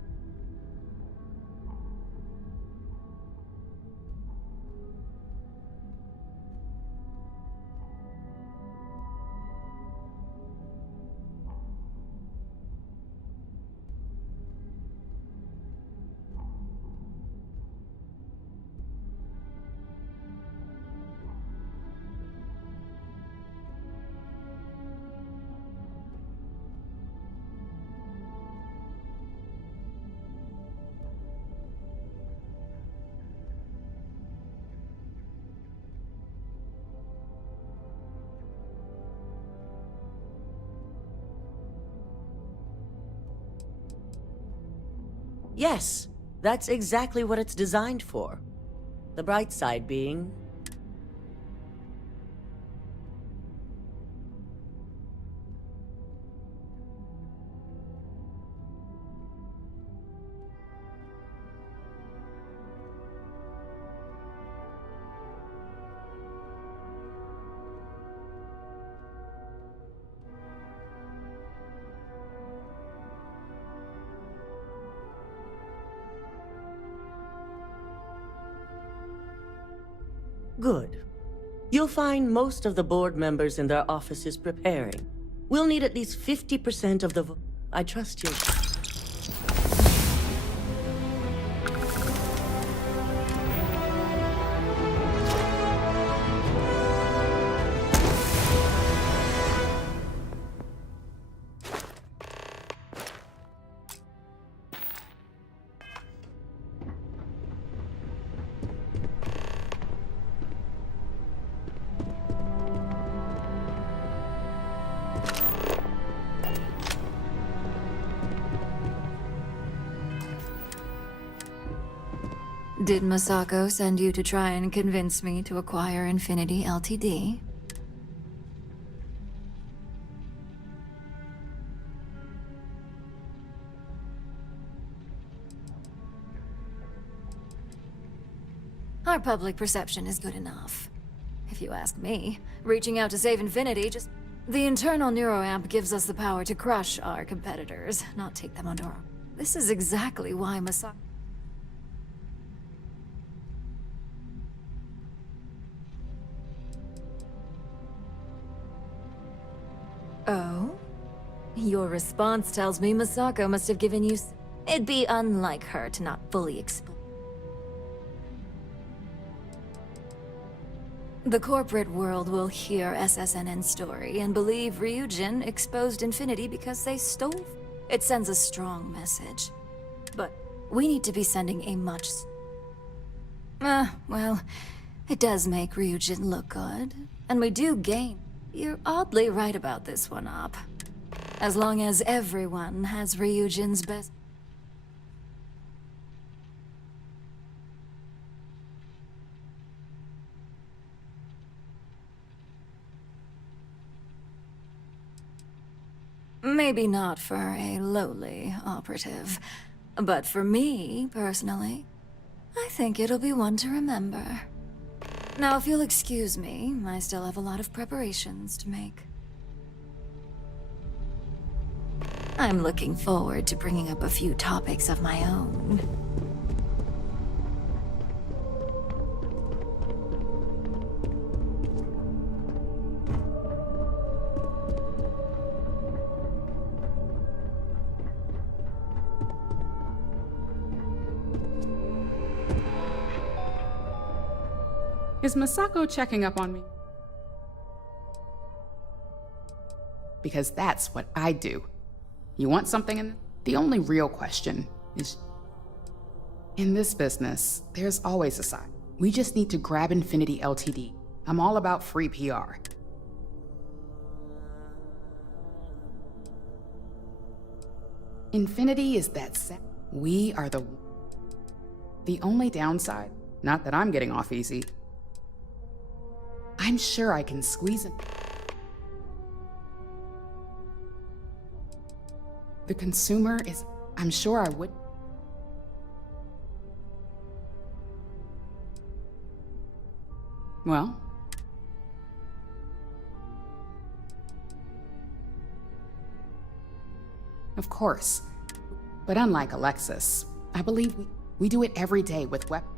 Yes, that's exactly what it's designed for. The bright side being... Good. You'll find most of the board members in their offices preparing. We'll need at least 50% of the vote. I trust you. Did Masako send you to try and convince me to acquire Infinity Ltd? Our public perception is good enough. If you ask me, reaching out to save Infinity just... The internal neuroamp gives us the power to crush our competitors, not take them under our... This is exactly why Masako... Oh? Your response tells me Masako must have given you... It'd be unlike her to not fully explain. The corporate world will hear SSNN's story and believe Ryujin exposed Infinity because they stole... It sends a strong message. But we need to be sending a much... well, it does make Ryujin look good. And we do gain... You're oddly right about this one, Op. As long as everyone has Ryujin's best... Maybe not for a lowly operative, but for me, personally, I think it'll be one to remember. Now, if you'll excuse me, I still have a lot of preparations to make. I'm looking forward to bringing up a few topics of my own. Is Masako checking up on me? Because that's what I do. You want something in... The only real question is... In this business, there's always a side. We just need to grab Infinity Ltd. I'm all about free PR. Infinity is that set. We are the only downside, not that I'm getting off easy. I'm sure I can squeeze it. The consumer is... I'm sure I would... Well... Of course. But unlike Alexis, I believe we do it every day with weapons.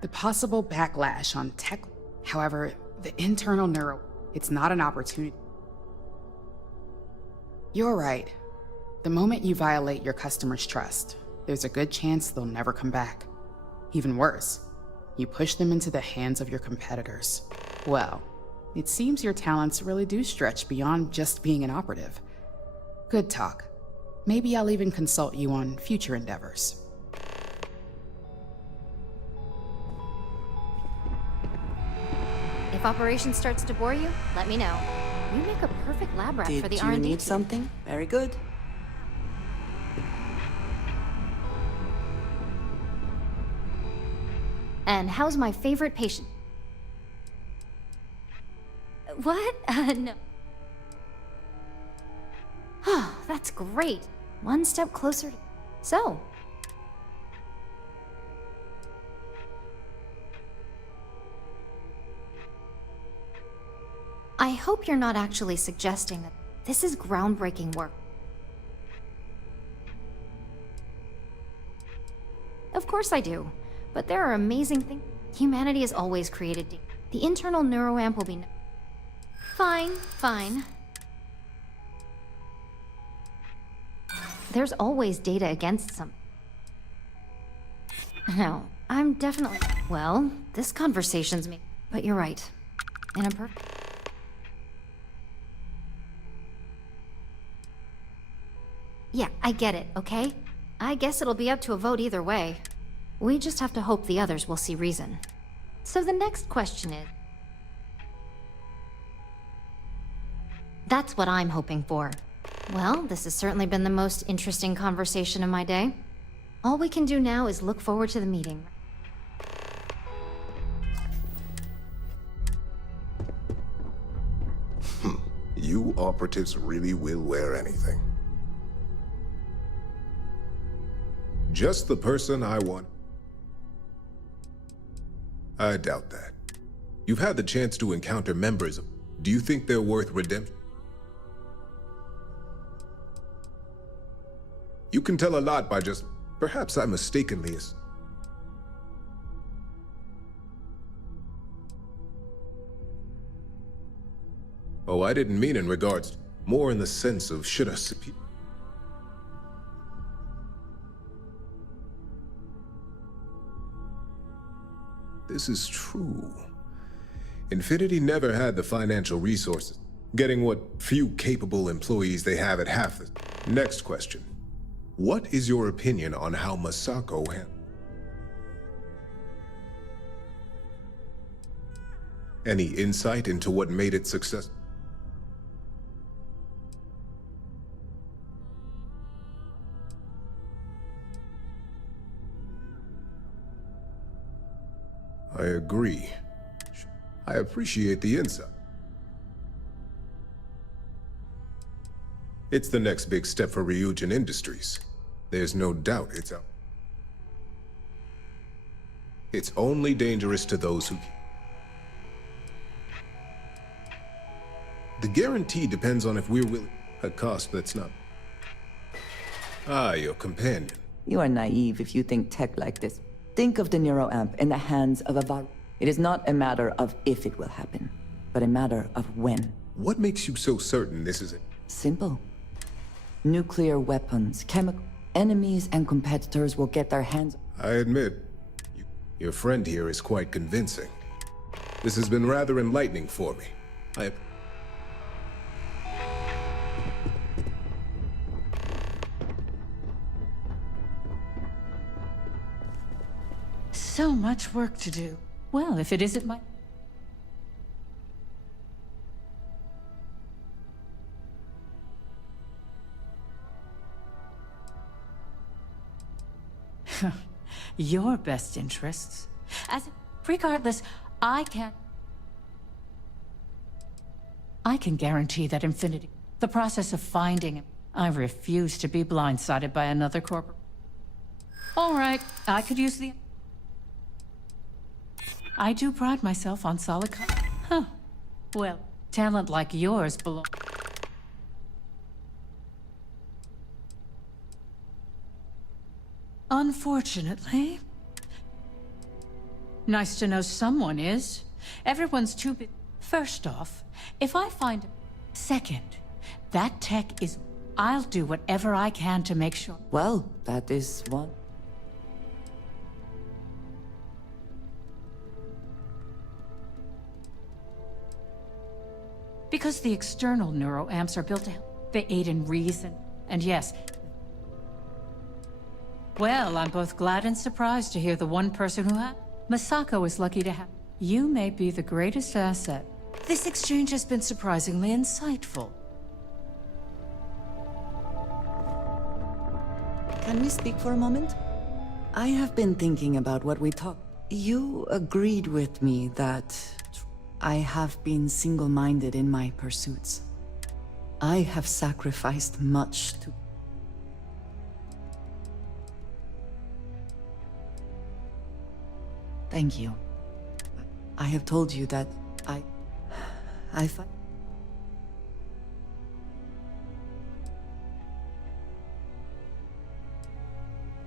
The possible backlash on tech, however, the internal neuro, it's not an opportunity. You're right. The moment you violate your customers' trust, there's a good chance they'll never come back. Even worse, you push them into the hands of your competitors. Well, it seems your talents really do stretch beyond just being an operative. Good talk. Maybe I'll even consult you on future endeavors. If operations starts to bore you, let me know. You make a perfect lab rat for the Did R&D you need team. something? Very good. And how's my favorite patient? What? No. That's great. One step closer to... So... I hope you're not actually suggesting that this is groundbreaking work. Of course I do, but there are amazing things. Humanity has always created data. The internal neuroamp will be... Fine, fine. There's always data against some... No, I'm definitely... Well, this conversation's me. But you're right. In a Yeah, I get it, okay? I guess it'll be up to a vote either way. We just have to hope the others will see reason. So the next question is... That's what I'm hoping for. Well, this has certainly been the most interesting conversation of my day. All we can do now is look forward to the meeting. You operatives really will wear anything. Just the person I want. I doubt that. You've had the chance to encounter members of... Do you think they're worth redemption? You can tell a lot by just... Perhaps I mistakenly... Oh, I didn't mean in regards... More in the sense of should a... This is true. Infinity never had the financial resources, getting what few capable employees they have at half the... Next question. What is your opinion on how Masako handled? Any insight into what made it successful? I agree. I appreciate the insight. It's the next big step for Ryujin Industries. There's no doubt it's out. It's only dangerous to those who... The guarantee depends on if we're willing... A cost that's not... Ah, your companion. You are naive if you think tech like this. Think of the neuroamp in the hands of a var... It is not a matter of if it will happen, but a matter of when. What makes you so certain this isn't... Simple. Nuclear weapons, chemical... Enemies and competitors will get their hands... I admit, your friend here is quite convincing. This has been rather enlightening for me. So much work to do. Well, if it isn't my... Your best interests. Regardless, I can guarantee that Infinity... The process of finding him... I refuse to be blindsided by another corporate... All right, I could use the... I do pride myself on solid Huh. Well, talent like yours belongs... Unfortunately... Nice to know someone is. Everyone's too busy. First off, if I find... Second, that tech is... I'll do whatever I can to make sure... Well, that is one... Because the external neuroamps are built to help. They ate in reason. And yes. Well, I'm both glad and surprised to hear the one person who had. Masako is lucky to have. You may be the greatest asset. This exchange has been surprisingly insightful. Can we speak for a moment? I have been thinking about what we talked. You agreed with me that I have been single-minded in my pursuits. I have sacrificed much to... Thank you. I have told you that I fight.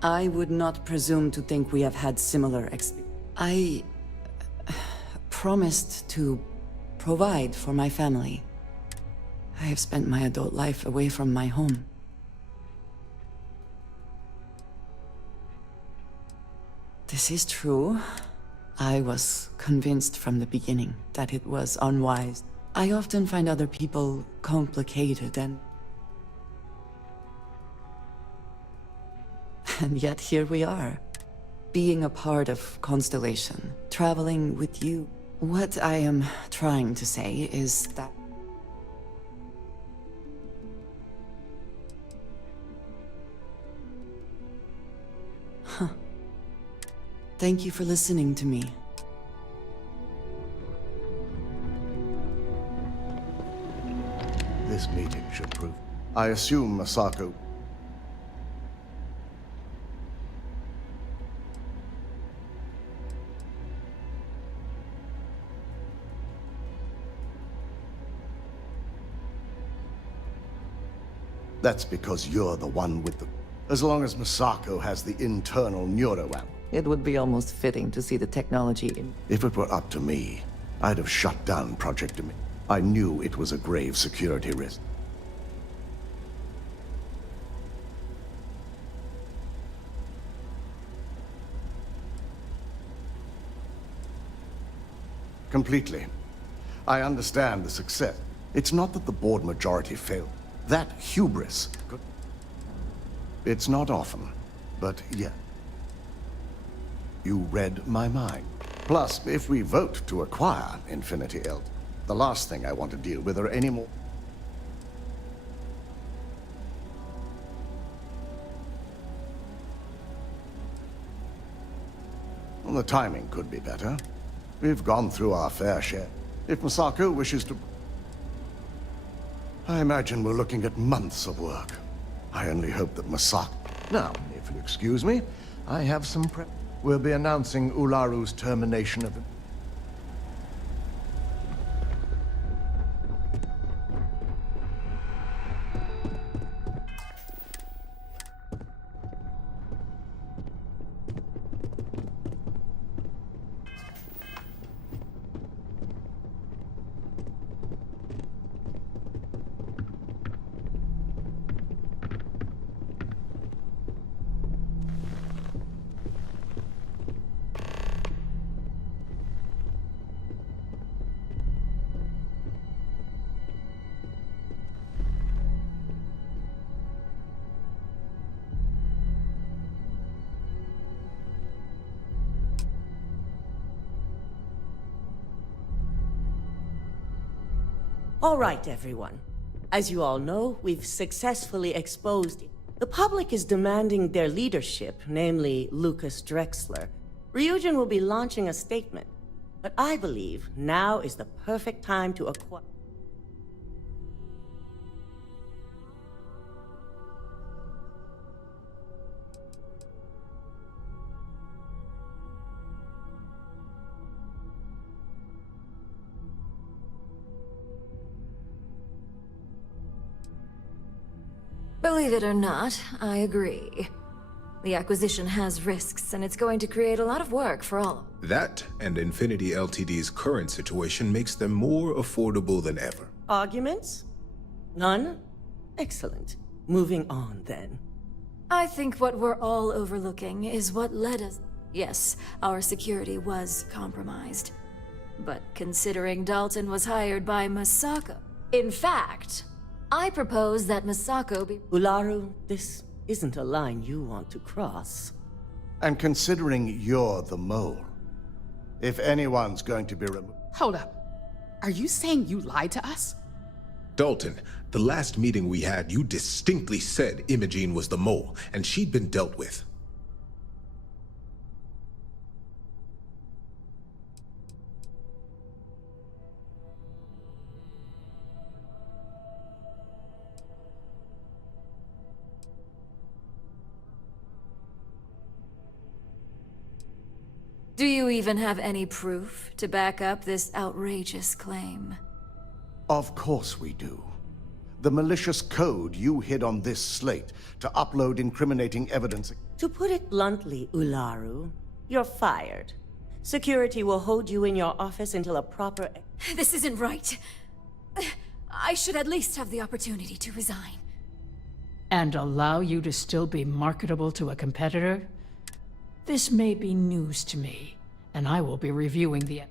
I would not presume to think we have had similar experiences. I promised to provide for my family. I have spent my adult life away from my home. This is true. I was convinced from the beginning that it was unwise. I often find other people complicated and yet here we are, being a part of Constellation, traveling with you. What I am trying to say is that Thank you for listening to me. This meeting should prove. I assume Masako. That's because you're the one with the... As long as Masako has the internal neuroamp. It would be almost fitting to see the technology in... If it were up to me, I'd have shut down Project Emi. I knew it was a grave security risk. Completely. I understand the success. It's not that the board majority failed. That hubris... It's not often, but yeah. You read my mind. Plus, if we vote to acquire Infinity LT, the last thing I want to deal with are any more... Well, the timing could be better. We've gone through our fair share. If Masako wishes to... I imagine we're looking at months of work. I only hope that Masako... Now, if you'll excuse me, I have some prep. We'll be announcing Ularu's termination of... All right, everyone. As you all know, we've successfully exposed... The public is demanding their leadership, namely Lucas Drexler. Ryujin will be launching a statement, but I believe now is the perfect time to acquire... Believe it or not, I agree. The acquisition has risks, and it's going to create a lot of work for all. That and Infinity Ltd's current situation makes them more affordable than ever. Arguments? None? Excellent. Moving on, then. I think what we're all overlooking is what led us... Yes, our security was compromised. But considering Dalton was hired by Masako... In fact, I propose that Misako be... Ularu, this isn't a line you want to cross. And considering you're the mole, if anyone's going to be removed... Hold up. Are you saying you lied to us? Dalton, the last meeting we had, you distinctly said Imogene was the mole, and she'd been dealt with. Do you even have any proof to back up this outrageous claim? Of course we do. The malicious code you hid on this slate to upload incriminating evidence... To put it bluntly, Ularu, you're fired. Security will hold you in your office until a proper... This isn't right. I should at least have the opportunity to resign. And allow you to still be marketable to a competitor? This may be news to me, and I will be reviewing the...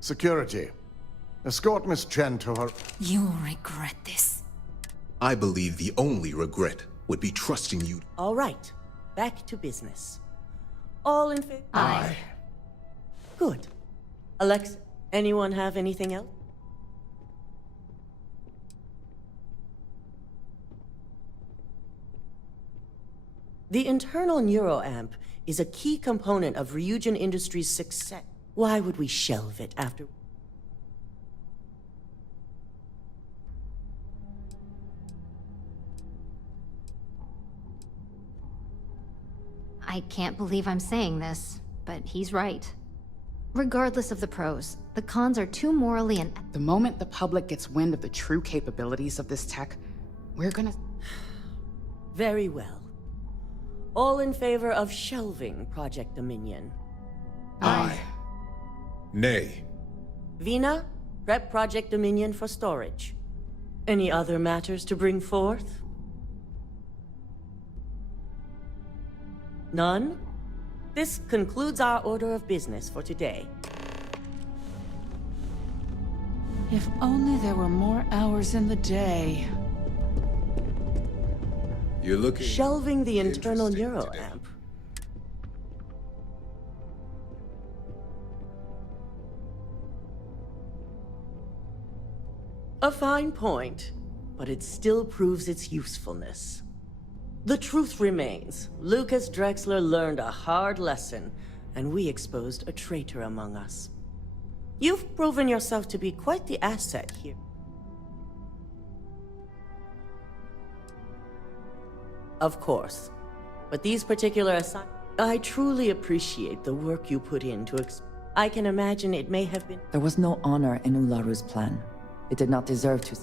Security. Escort Miss Chen to her... You'll regret this. I believe the only regret would be trusting you. All right, back to business. All in favor? Aye. Good. Alexa, anyone have anything else? The internal neuroamp is a key component of Ryujin Industries' success. Why would we shelve it after... I can't believe I'm saying this, but he's right. Regardless of the pros, the cons are too morally and... The moment the public gets wind of the true capabilities of this tech, we're gonna... Very well. All in favor of shelving Project Dominion? Aye. Nay. Vina, prep Project Dominion for storage. Any other matters to bring forth? None? This concludes our order of business for today. If only there were more hours in the day. You're looking... Shelving the internal neuroamp. A fine point, but it still proves its usefulness. The truth remains, Lucas Drexler learned a hard lesson, and we exposed a traitor among us. You've proven yourself to be quite the asset here. Of course. But these particular I truly appreciate the work you put in to I can imagine it may have been... There was no honor in Ularu's plan. It did not deserve to...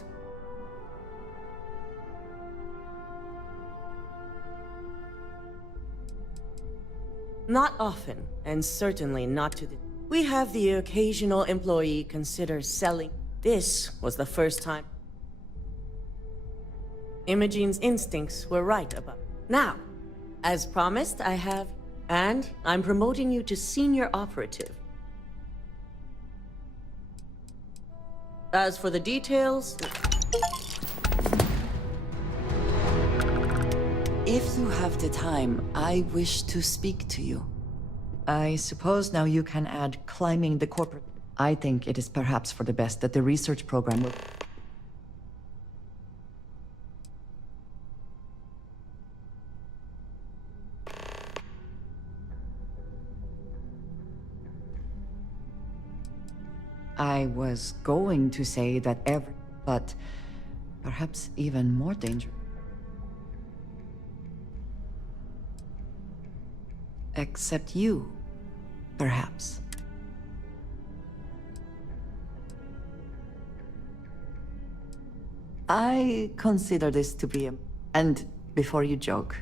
Not often, and certainly not to the... We have the occasional employee consider selling. This was the first time. Imogene's instincts were right about... Now, as promised, I have... And I'm promoting you to senior operative. As for the details... If you have the time, I wish to speak to you. I suppose now you can add climbing the corporate... I think it is perhaps for the best that the research program will... I was going to say that but perhaps even more dangerous. Except you, perhaps. I consider this to be a... And before you joke,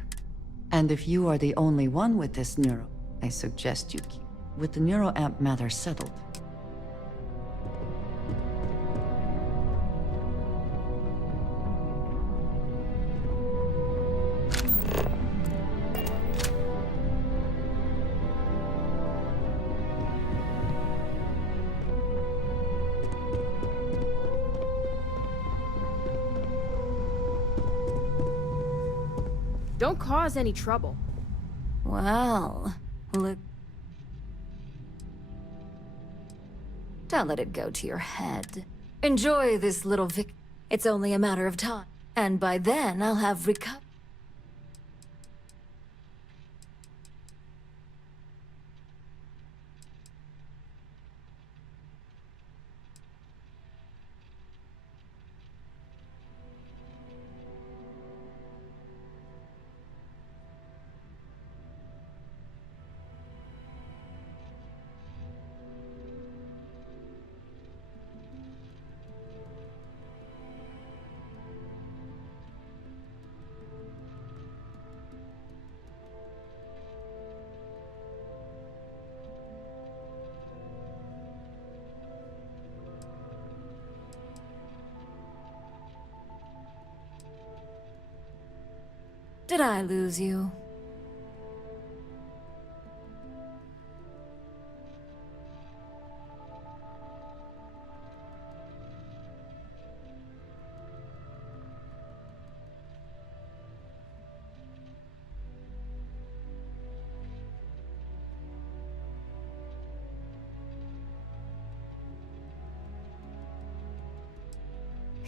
and if you are the only one with this neuro, I suggest you keep with the neuroamp matter settled. Don't cause any trouble. Well, look. Don't let it go to your head. Enjoy this little It's only a matter of time. And by then, I'll have recovered. Did I lose you?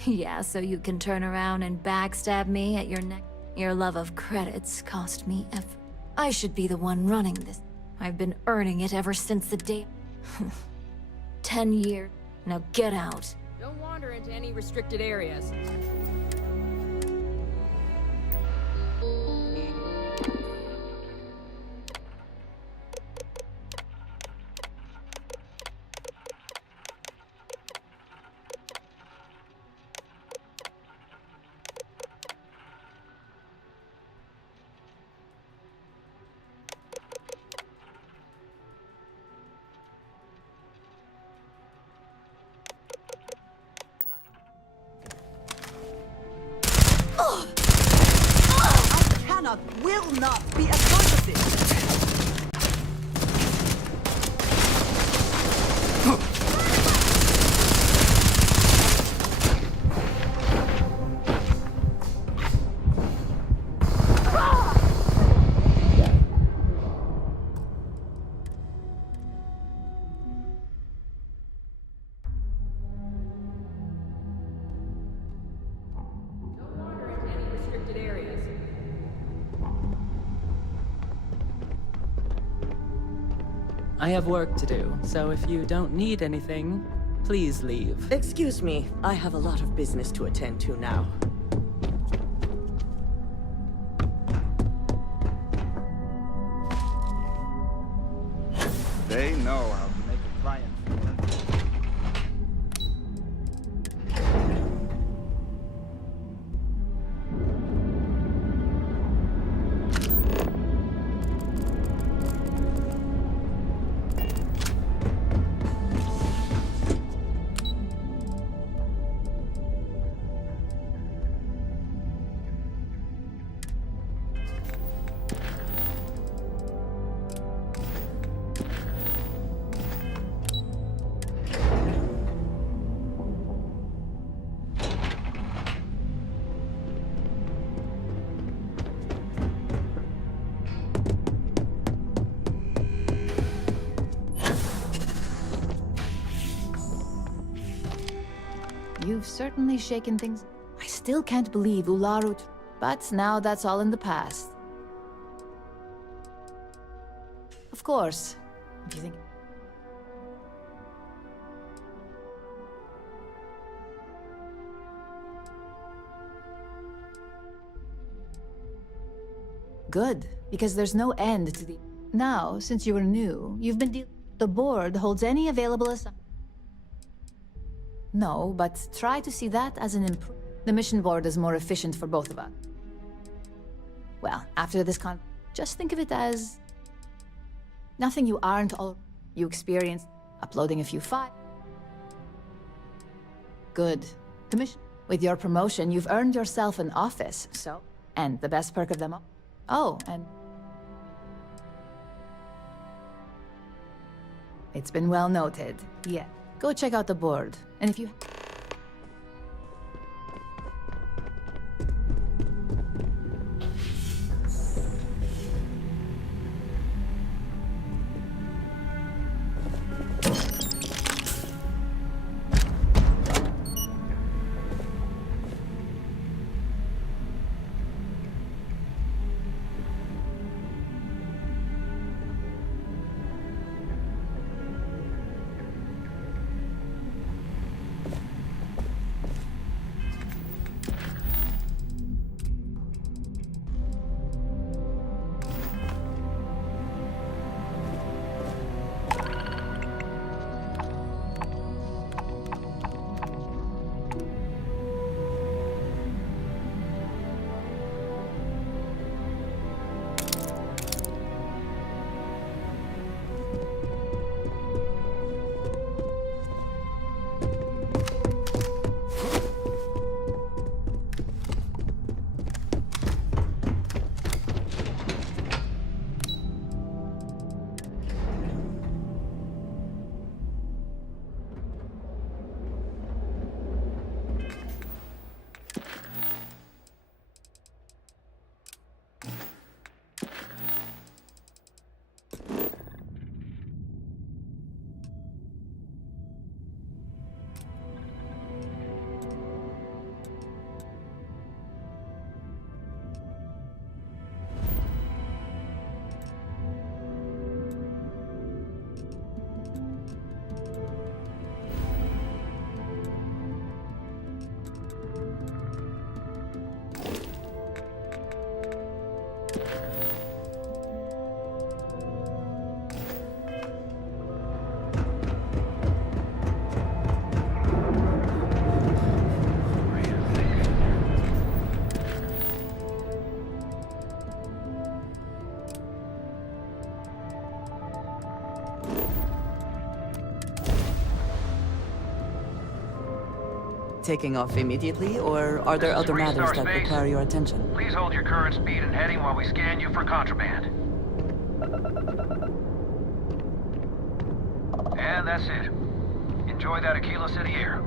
Yeah, so you can turn around and backstab me at your neck. Your love of credits cost me effort. I should be the one running this. I've been earning it ever since the day. 10 years. Now get out. Don't wander into any restricted areas. Will not be a part of this. I have work to do, so if you don't need anything, please leave. Excuse me, I have a lot of business to attend to now. They know how to make a client feel. You've certainly shaken things. I still can't believe Ularu, but now that's all in the past. Of course, if you think... Good, because there's no end to the... Now, since you were new, you've been the board holds any available No, but try to see that as an improvement. The mission board is more efficient for both of us. Well, after this just think of it as... nothing you aren't all... You experienced uploading a few files. Good. Commission. With your promotion, you've earned yourself an office, so... And the best perk of them all... Oh, and... It's been well noted. Yeah. Go check out the board, and if you... taking off immediately, or are there other matters that Space. require your attention? Please hold your current speed and heading while we scan you for contraband. And that's it. Enjoy that Aquila City air.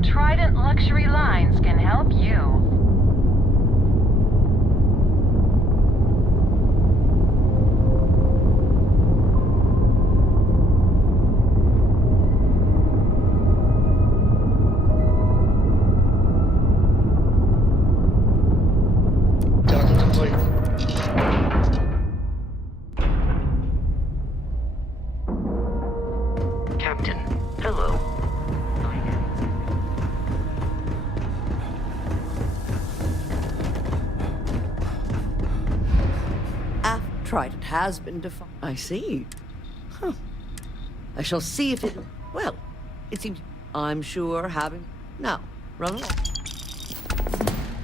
Trident Luxury Lines can help you. Captain, hello. Trident has been defined. I see. Huh. I shall see if it... Well, it seems... I'm sure having... Now, run along.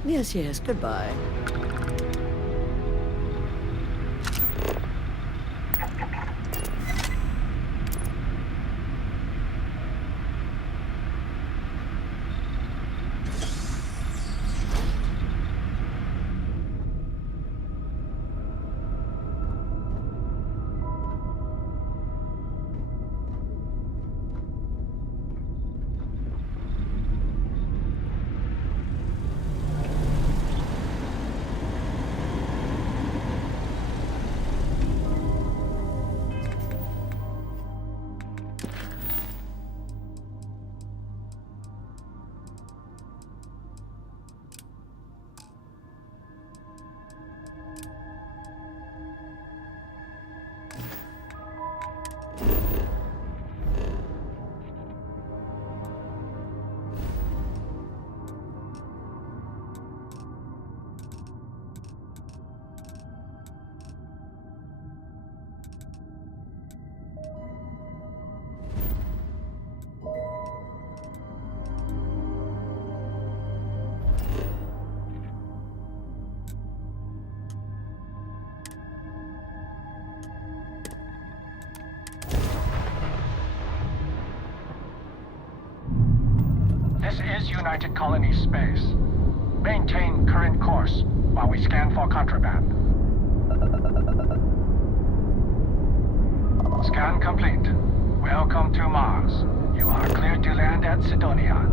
Yes, goodbye. This is United Colony Space. Maintain current course while we scan for contraband. Scan complete. Welcome to Mars. You are cleared to land at Sidonia.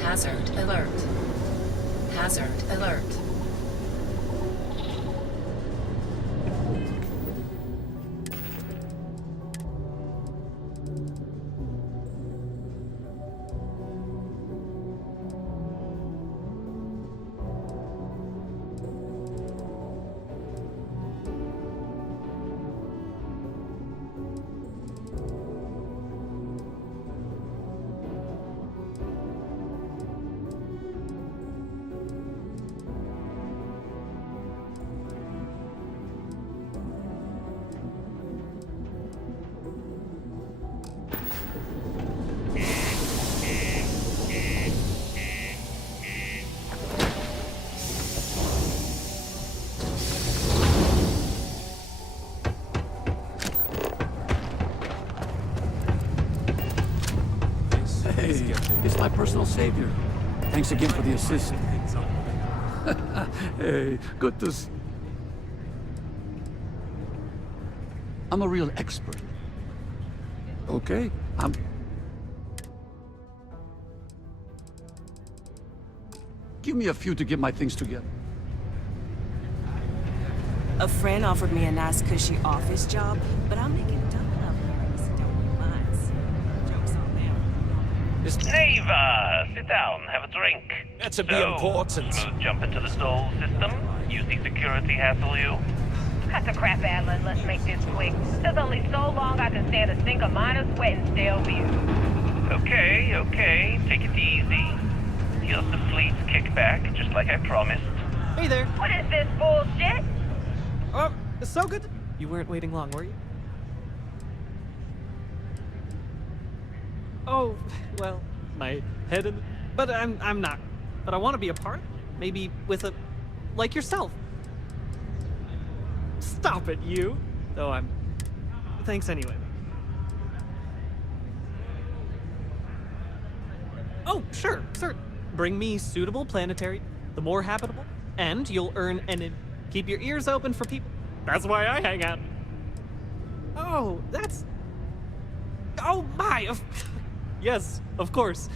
Hazard alert. Hazard alert. It's my personal savior. Thanks again for the assist. Hey, good to see. I'm a real expert. Okay? Give me a few to get my things together. A friend offered me a nice cushy office job, but I'm making double up here, so don't mind. Joke's on them. Neva, sit down, have a drink. That's a bit important. Jump into the stall system. Use the security hassle you. Cut the crap, Adlin. Let's make this quick. There's only so long I can stand a sink of minor sweat and stale view. Okay, take it easy. Here's the fleet's kickback, just like I promised. Hey there. What is this bullshit? Oh, it's so good. You weren't waiting long, were you? Oh, well, my head in... But I'm not. But I want to be a part. Maybe with a... like yourself. Stop it, you. Though I'm... Thanks anyway. Oh, sure. Bring me suitable planetary, the more habitable, and you'll earn an... Keep your ears open for people. That's why I hang out. Oh, that's... Oh, my! Yes, of course.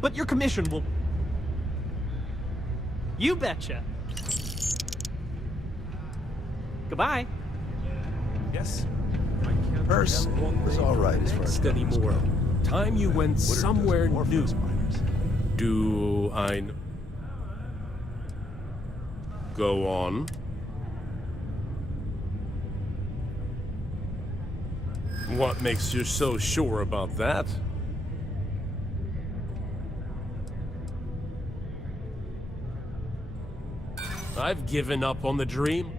But your commission will... You betcha. Goodbye. Yes? Nurse was all right as far as anymore. Time you went somewhere new. Do I... Go on. What makes you so sure about that? I've given up on the dream.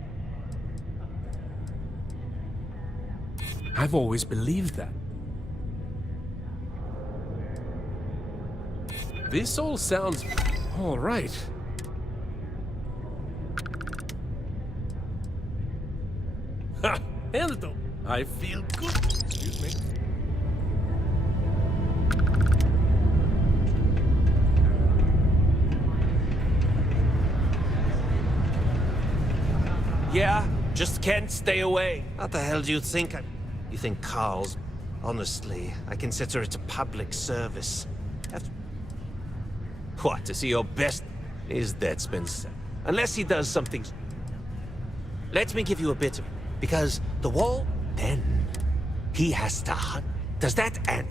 I've always believed that. This all sounds all right. Ha! And though I feel good. Excuse me. Yeah, just can't stay away. What the hell do you think? You think Carl's... Honestly, I consider it a public service. What, to see your best? His debt's been set. Unless he does something... Let me give you a bit of... Because the wall, then... He has to hunt. Does that end?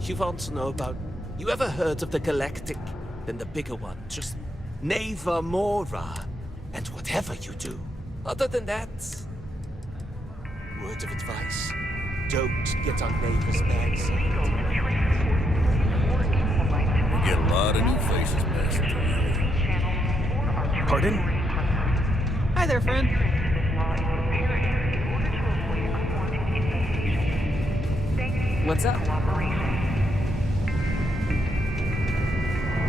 You want to know about... You ever heard of the Galactic? Then the bigger one, just... Neva Mora. And whatever you do, other than that... Word of advice. Don't get on Neva's bad side. You'll get a lot of new faces passing through here. Pardon? Hi there, friend. What's up?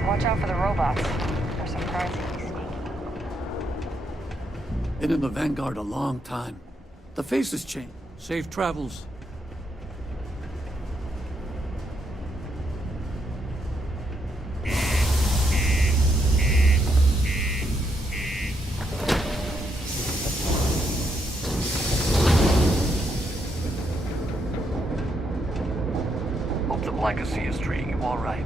Watch out for the robots. They're surprisingly sneaky. Been in the Vanguard a long time. The faces change. Safe travels. Hope the Blankets is treating you all right.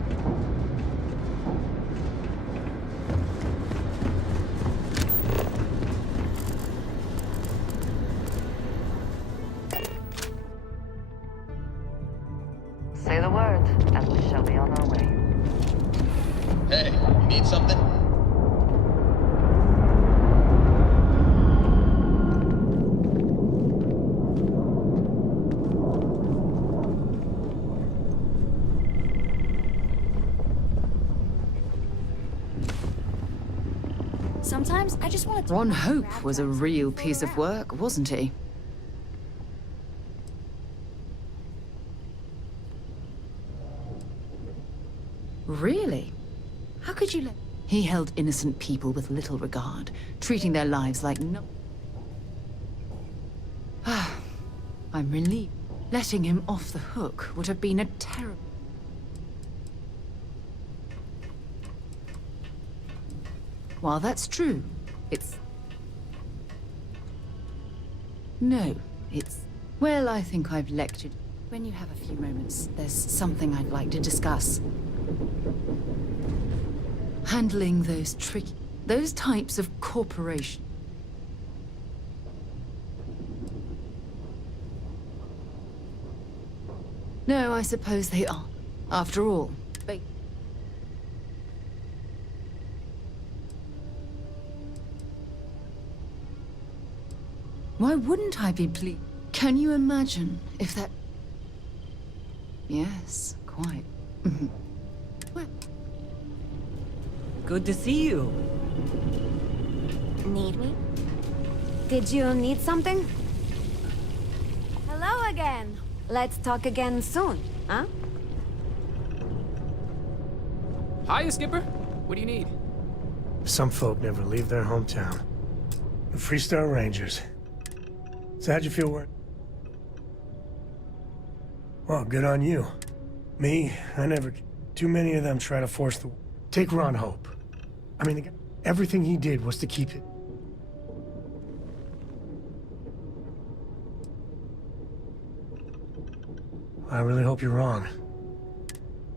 Say the word, and we shall be on our way. Hey, you need something? Sometimes I just want to. Ron Hope was a real piece of work, wasn't he? Really? How could you let... He held innocent people with little regard, treating their lives like no... I'm relieved. Letting him off the hook would have been a terrible... While that's true, it's... No, it's... Well, I think I've lectured. When you have a few moments, there's something I'd like to discuss. Handling those tricky... those types of corporation. No, I suppose they are. After all, they... Why wouldn't I be pleased? Can you imagine if that... Yes, quite. Well... Good to see you. Need me? Did you need something? Hello again. Let's talk again soon, huh? Hiya, Skipper. What do you need? Some folk never leave their hometown. The Freestar Rangers. So how'd you feel working? Well, good on you. Me, I never... Too many of them try to force the... Take Ron Hope. I mean, everything he did was to keep it... I really hope you're wrong.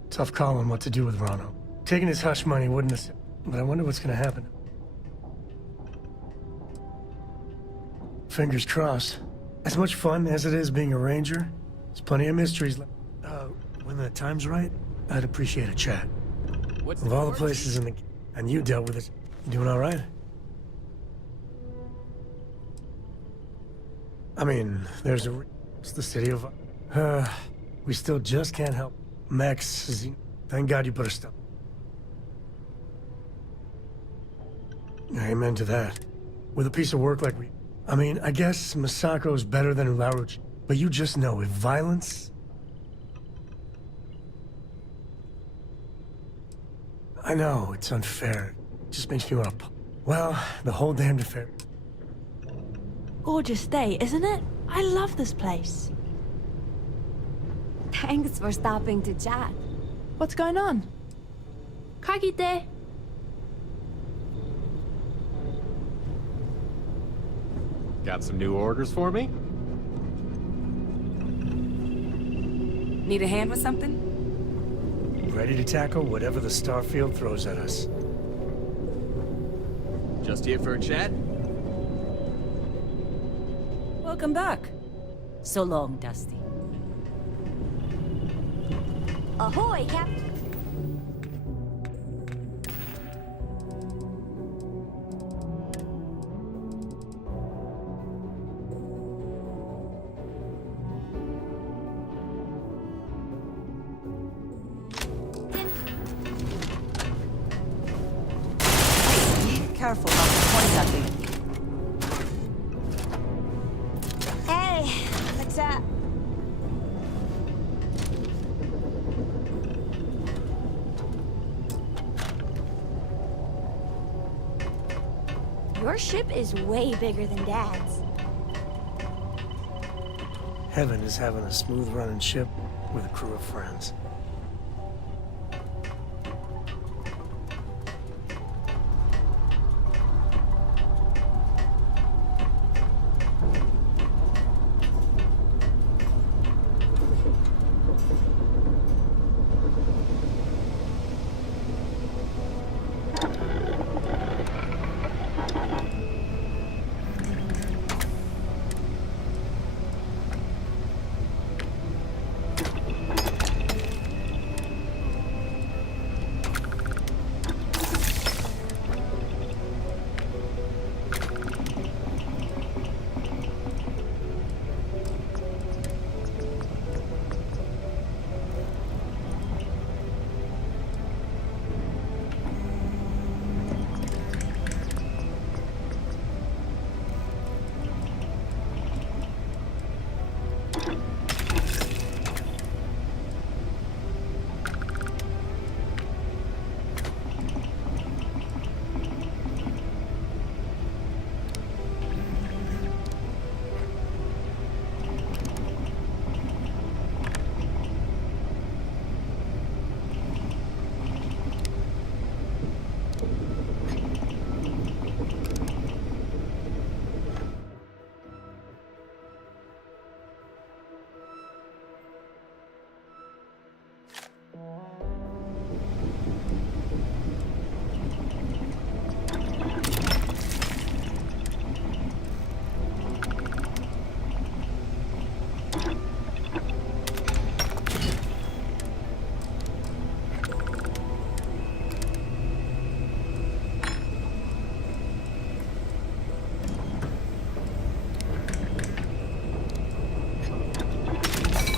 Tough call on what to do with Ron Hope. Taking his hush money wouldn't have... But I wonder what's gonna happen. Fingers crossed. As much fun as it is being a ranger, there's plenty of mysteries. When the time's right, I'd appreciate a chat. Of all the places in the... And you dealt with it. You doing all right? I mean, there's a... It's the city of... we still just can't help. Max, thank God you put a stop. Amen to that. With a piece of work like we... I mean, I guess Masako's better than Ularuchi, but you just know if violence... I know, it's unfair. It just makes me want to... Well, the whole damned affair. Gorgeous day, isn't it? I love this place. Thanks for stopping to chat. What's going on? Kagite. Got some new orders for me? Need a hand with something? Ready to tackle whatever the Starfield throws at us. Just here for a chat? Welcome back. So long, Dusty. Ahoy, Captain. careful not to point at me. Hey, what's up? Your ship is way bigger than Dad's. Heaven is having a smooth-running ship with a crew of friends.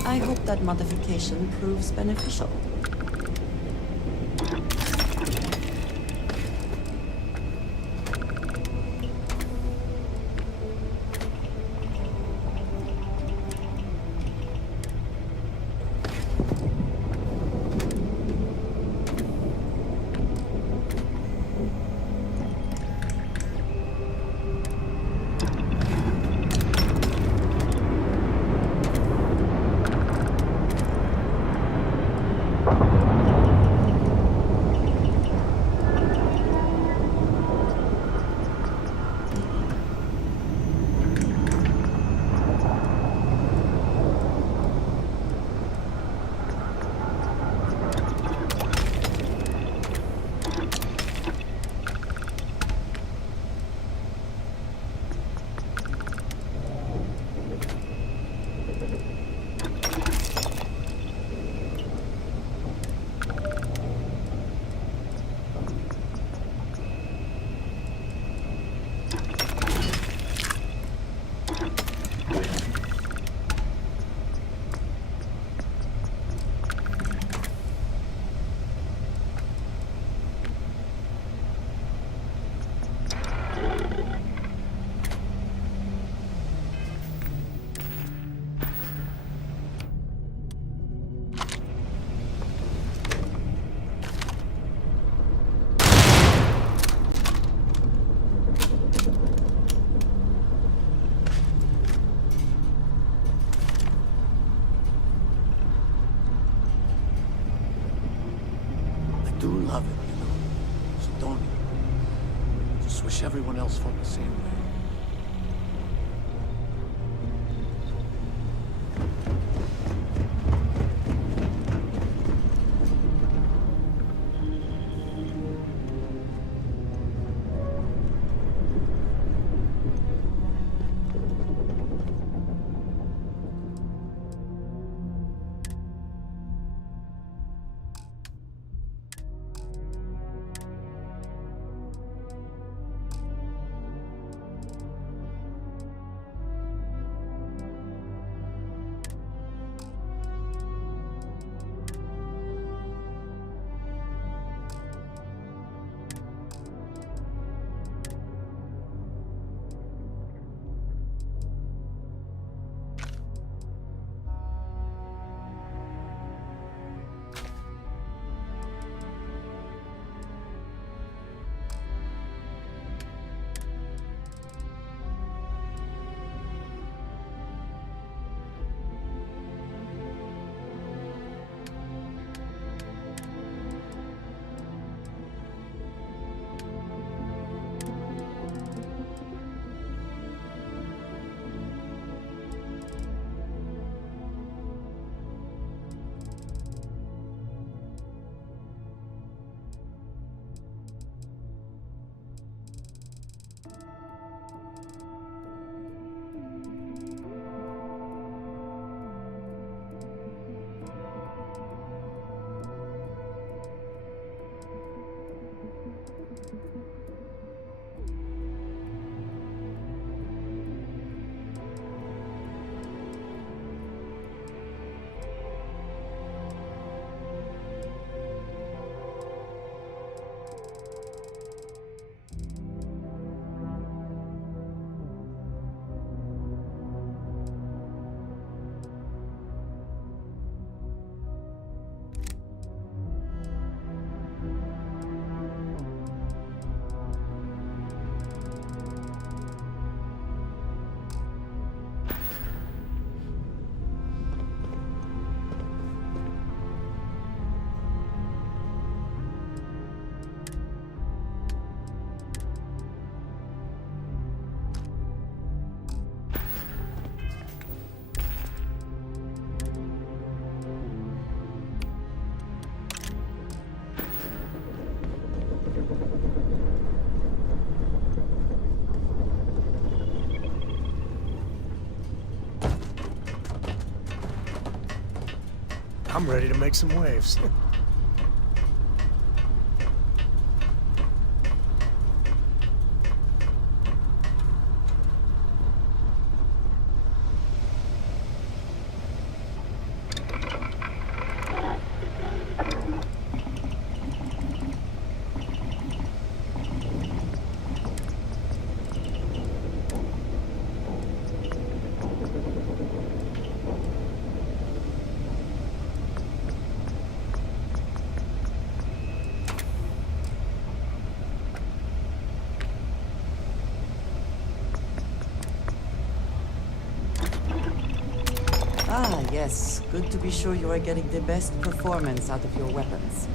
I hope that modification proves beneficial. Do love it, you know. So don't you? Just wish everyone else felt the same way. I'm ready to make some waves. Ah, yes. Good to be sure you are getting the best performance out of your weapons.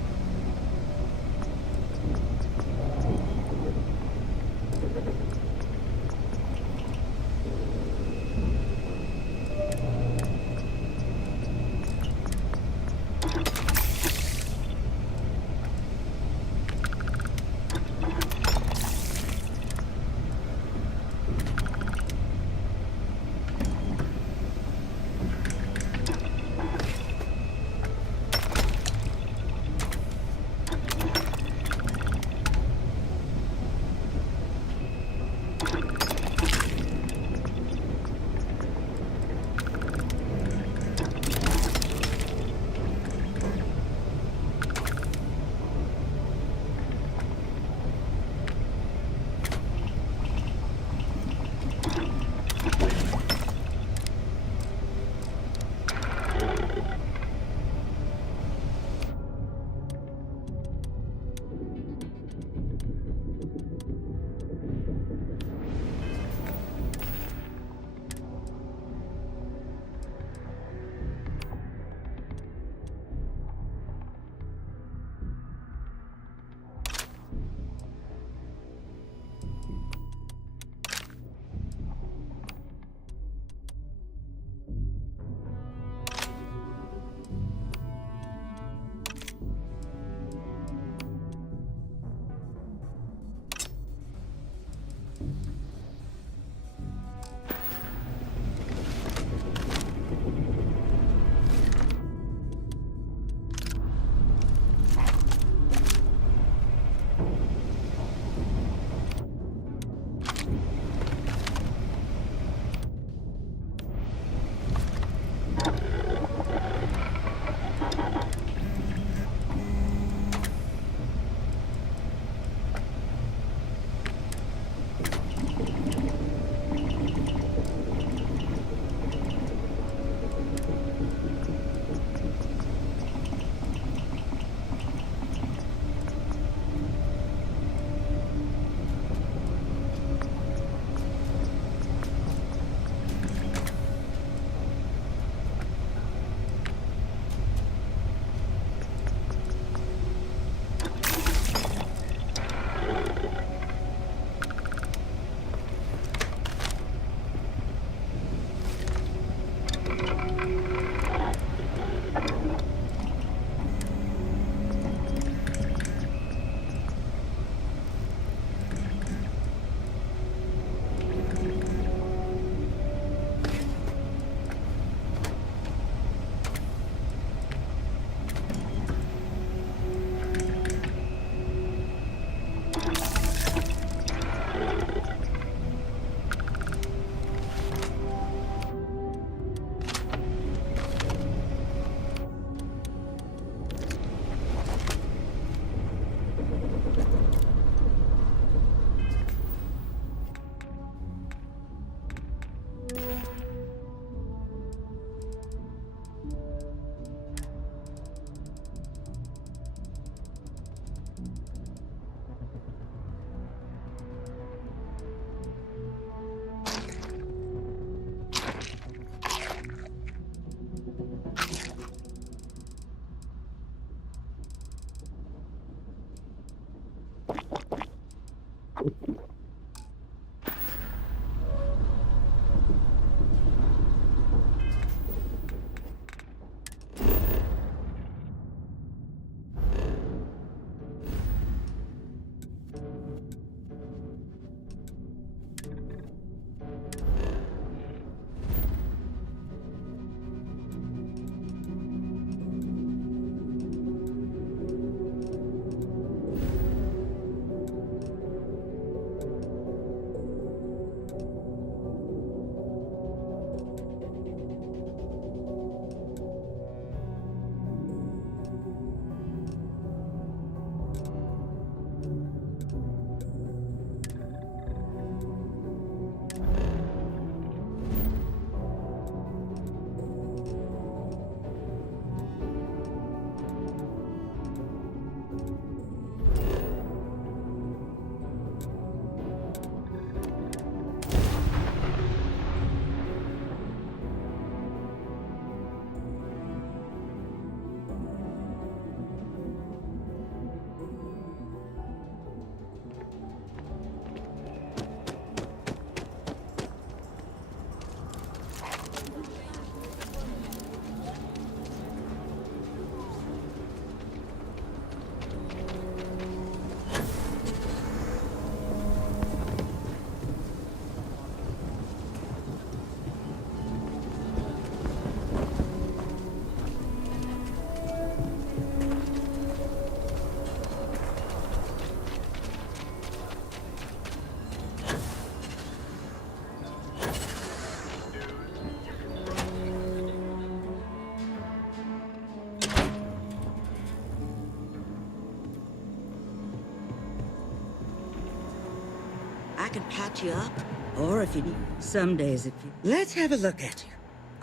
I can patch you up. Or if you need, some days if you... Let's have a look at you.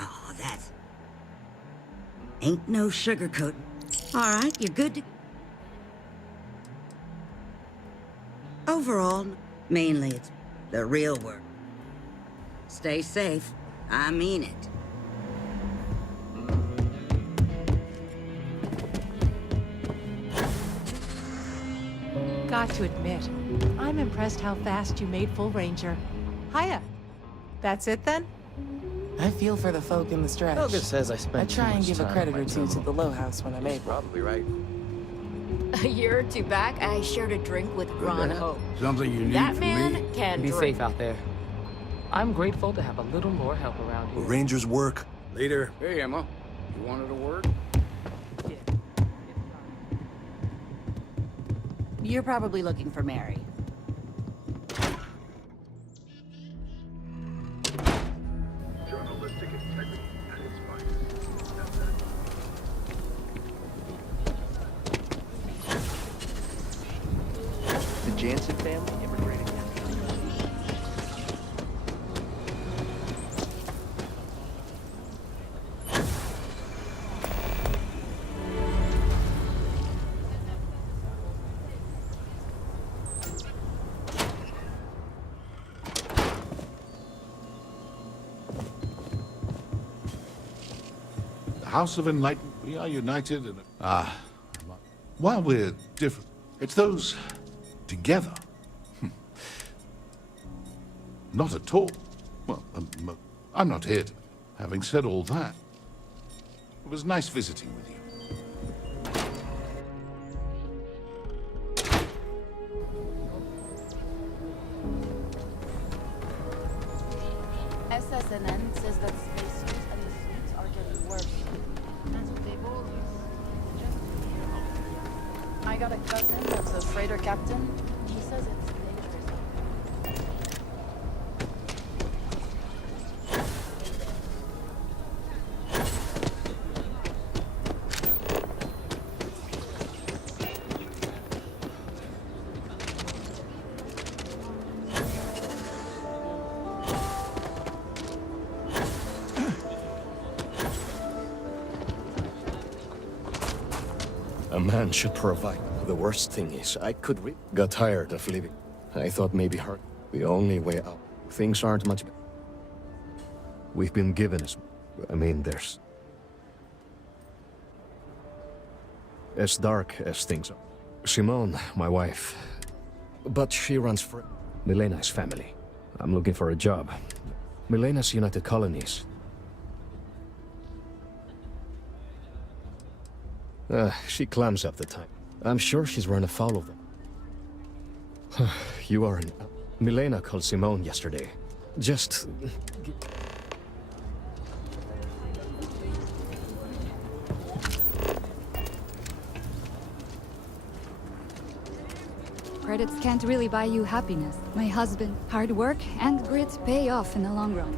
Oh, that's... Ain't no sugarcoat. All right, you're good to... Overall, mainly it's the real work. Stay safe. I mean it. Got to admit, I'm impressed how fast you made Full Ranger. Hiya. That's it then? I feel for the folk in the stretch. Helga says I spent I try too and much give a time credit by or two to the Low House when I'm able. Probably right. A year or two back, I shared a drink with Ron Hope. Something you need That from man me? can Be drink. safe out there. I'm grateful to have a little more help around here. Rangers work. Later. Hey, Emma. You wanted a word? You're probably looking for Mary. Journalistic integrity at its finest. The Jansen family immigrated. House of Enlightenment, we are united in while we're different, it's those together. Not at all. Well, I'm not here to. Having said all that, it was nice visiting with you. SSNN says that spacesuits and the suits are getting worse. That's what they've all used. I got a cousin that's a freighter captain. He says it's dangerous. A man should provide. The worst thing is, I got tired of living. I thought maybe hard. The only way out. Things aren't much better. We've been given there's... as dark as things are. Simone, my wife. But she runs for Milena's family. I'm looking for a job. Milena's United Colonies. She clams up the time. I'm sure she's run afoul of them. You are an... Milena called Simone yesterday. Just... Credits can't really buy you happiness. My husband, hard work and grit pay off in the long run.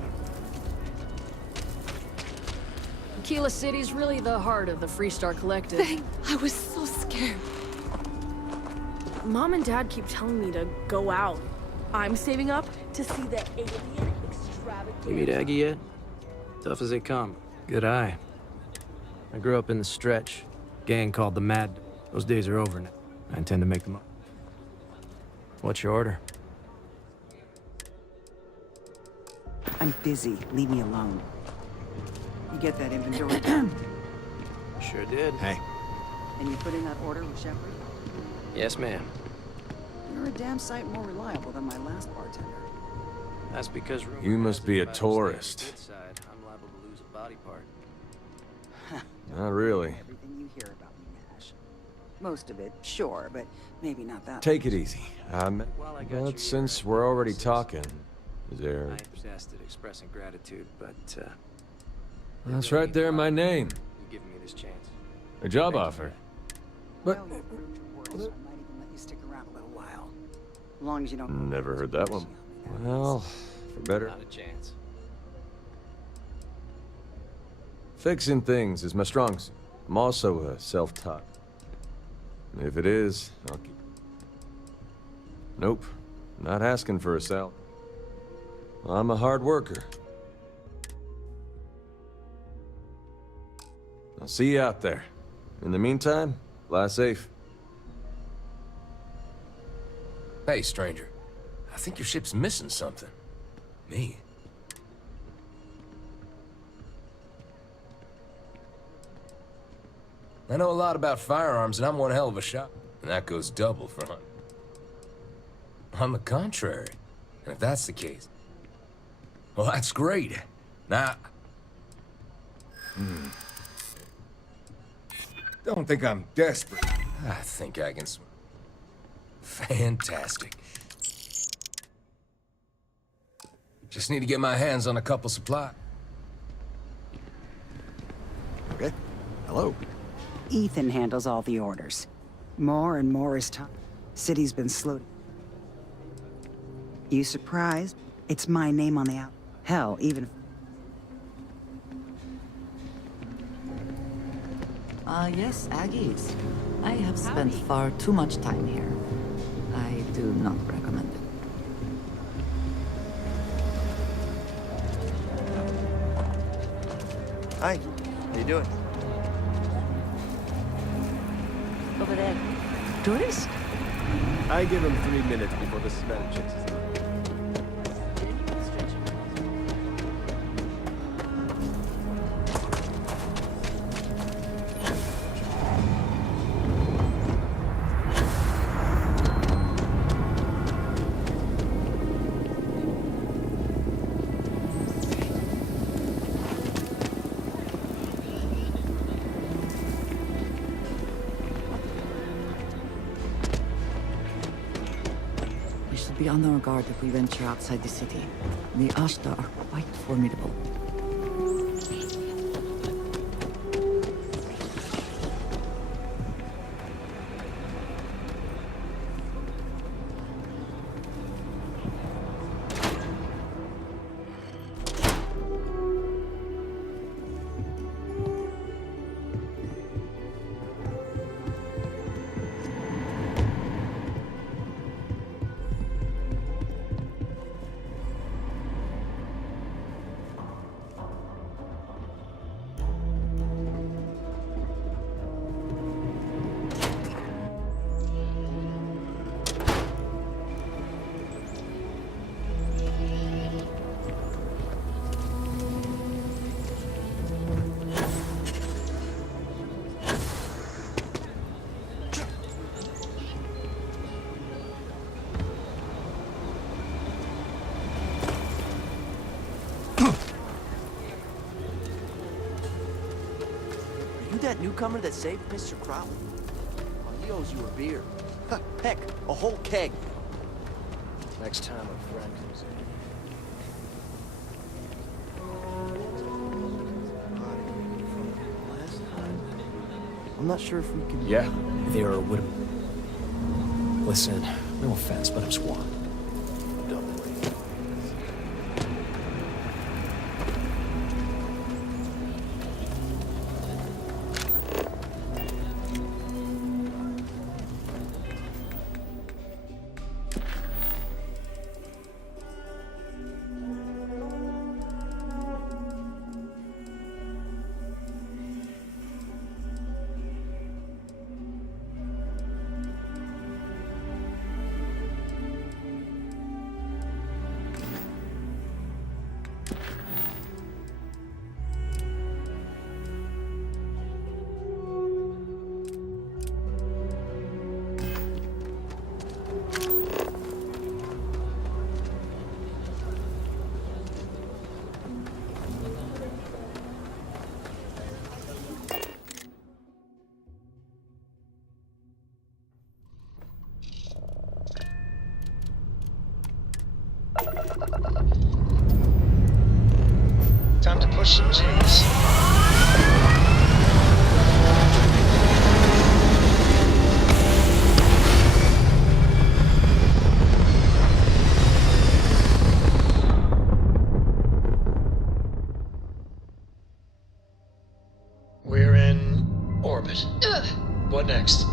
Keela City's really the heart of the Freestar Collective. I was so scared. Mom and Dad keep telling me to go out. I'm saving up to see the alien extravaganza. You meet Aggie yet? Tough as they come. Good eye. I grew up in the stretch. Gang called the Mad. Those days are over now. I intend to make them up. What's your order? I'm busy. Leave me alone. You get that inventory? Sure did. Hey. And you put in that order with Shepard? Yes, ma'am. You're a damn sight more reliable than my last bartender. That's because you must be a tourist. I'm liable to lose a body part. Not really. Everything you hear about me, Nash. Most of it, sure, but maybe not that Take much. it easy. But since we're already talking, is there... I ain't possessed at expressing gratitude, but, That's right there, my name. you giving me this chance. A job offer. But... Well, you've proved your worth, so I might even let you stick around a little while. As long as you don't... Never heard that one. Well, for better... Not a chance. Fixing things is my strong suit. I'm also self-taught. If it is, I'll keep... Nope. Not asking for a salary. I'm a hard worker. I'll see you out there. In the meantime, fly safe. Hey, stranger. I think your ship's missing something. Me? I know a lot about firearms, and I'm one hell of a shot. And that goes double for hunting. On the contrary. And if that's the case... well, that's great. Now... Don't think I'm desperate. I think I can swim. Fantastic. Just need to get my hands on a couple supply. Okay. Hello. Ethan handles all the orders. More and more is time. City's been slow. You surprised? It's my name on the out. Hell, even... Yes, Aggies. I have spent far too much time here. I do not recommend it. Hi. How you doing? Over there. Tourist? I give him 3 minutes before the smell checks his line. Be on our guard if we venture outside the city. The Ashta are quite formidable. That newcomer that saved Mr. Crowley? Well, he owes you a beer. Heck, a whole keg. Next time a friend comes in. Last time? I'm not sure if we can... Yeah, there would have... Listen, no offense, but I'm swamped. Time to push some G's. We're in orbit. What next?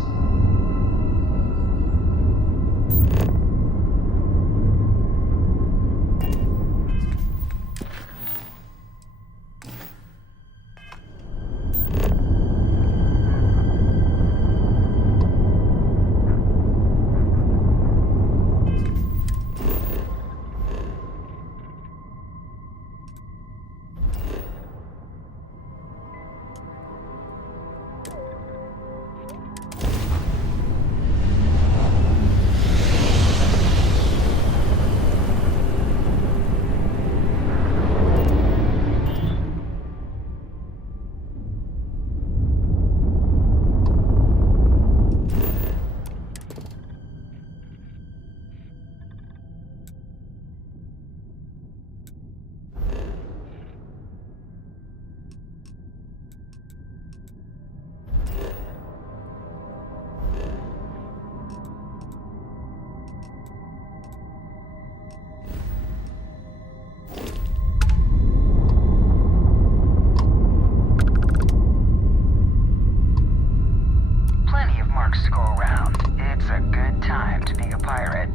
to go around. It's a good time to be a pirate.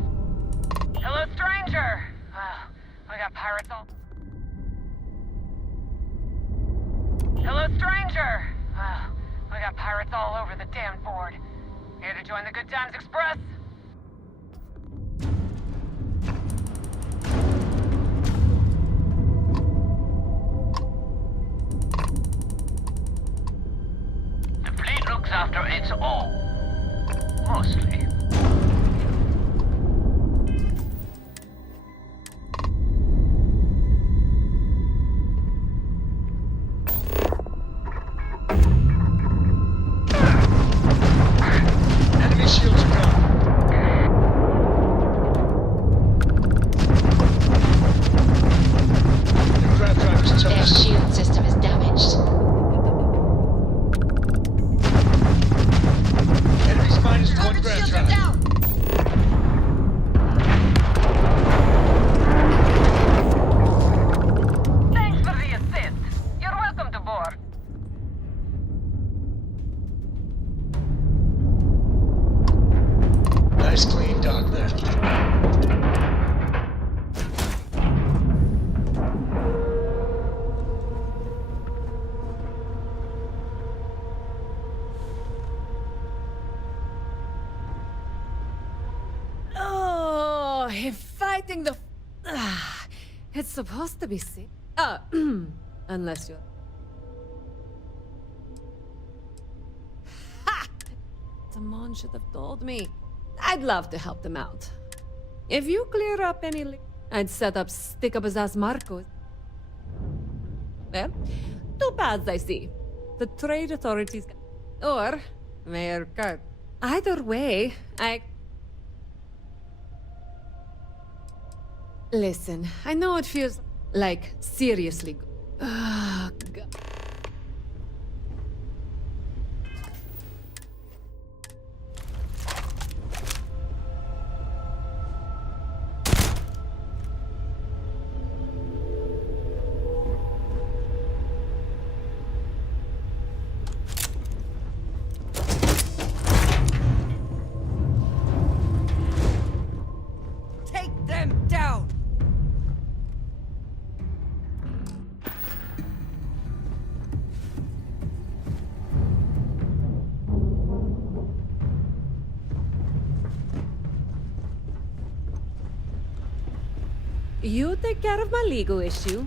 Hello, stranger! We got pirates all... Hello, stranger! We got pirates all over the damn board. Here to join the Good Times Express? The fleet looks after its own. Mostly. Enemy shields are gone. The crab driver's toast. Their shield system is damaged. Enemy's minus one crab driver. Thanks for the assist. You're welcome to board. Nice clean dock there. Oh, he's fighting the... It's supposed to be safe. Unless you're... Ha! Someone should have told me. I'd love to help them out. If you clear up any... I'd set up stick-up-his-ass Marcos. Well, two paths I see. The trade authorities... Or Mayor Kurt. Either way, Listen, I know it feels like seriously good. Ah, God. Take them down! You take care of my legal issue.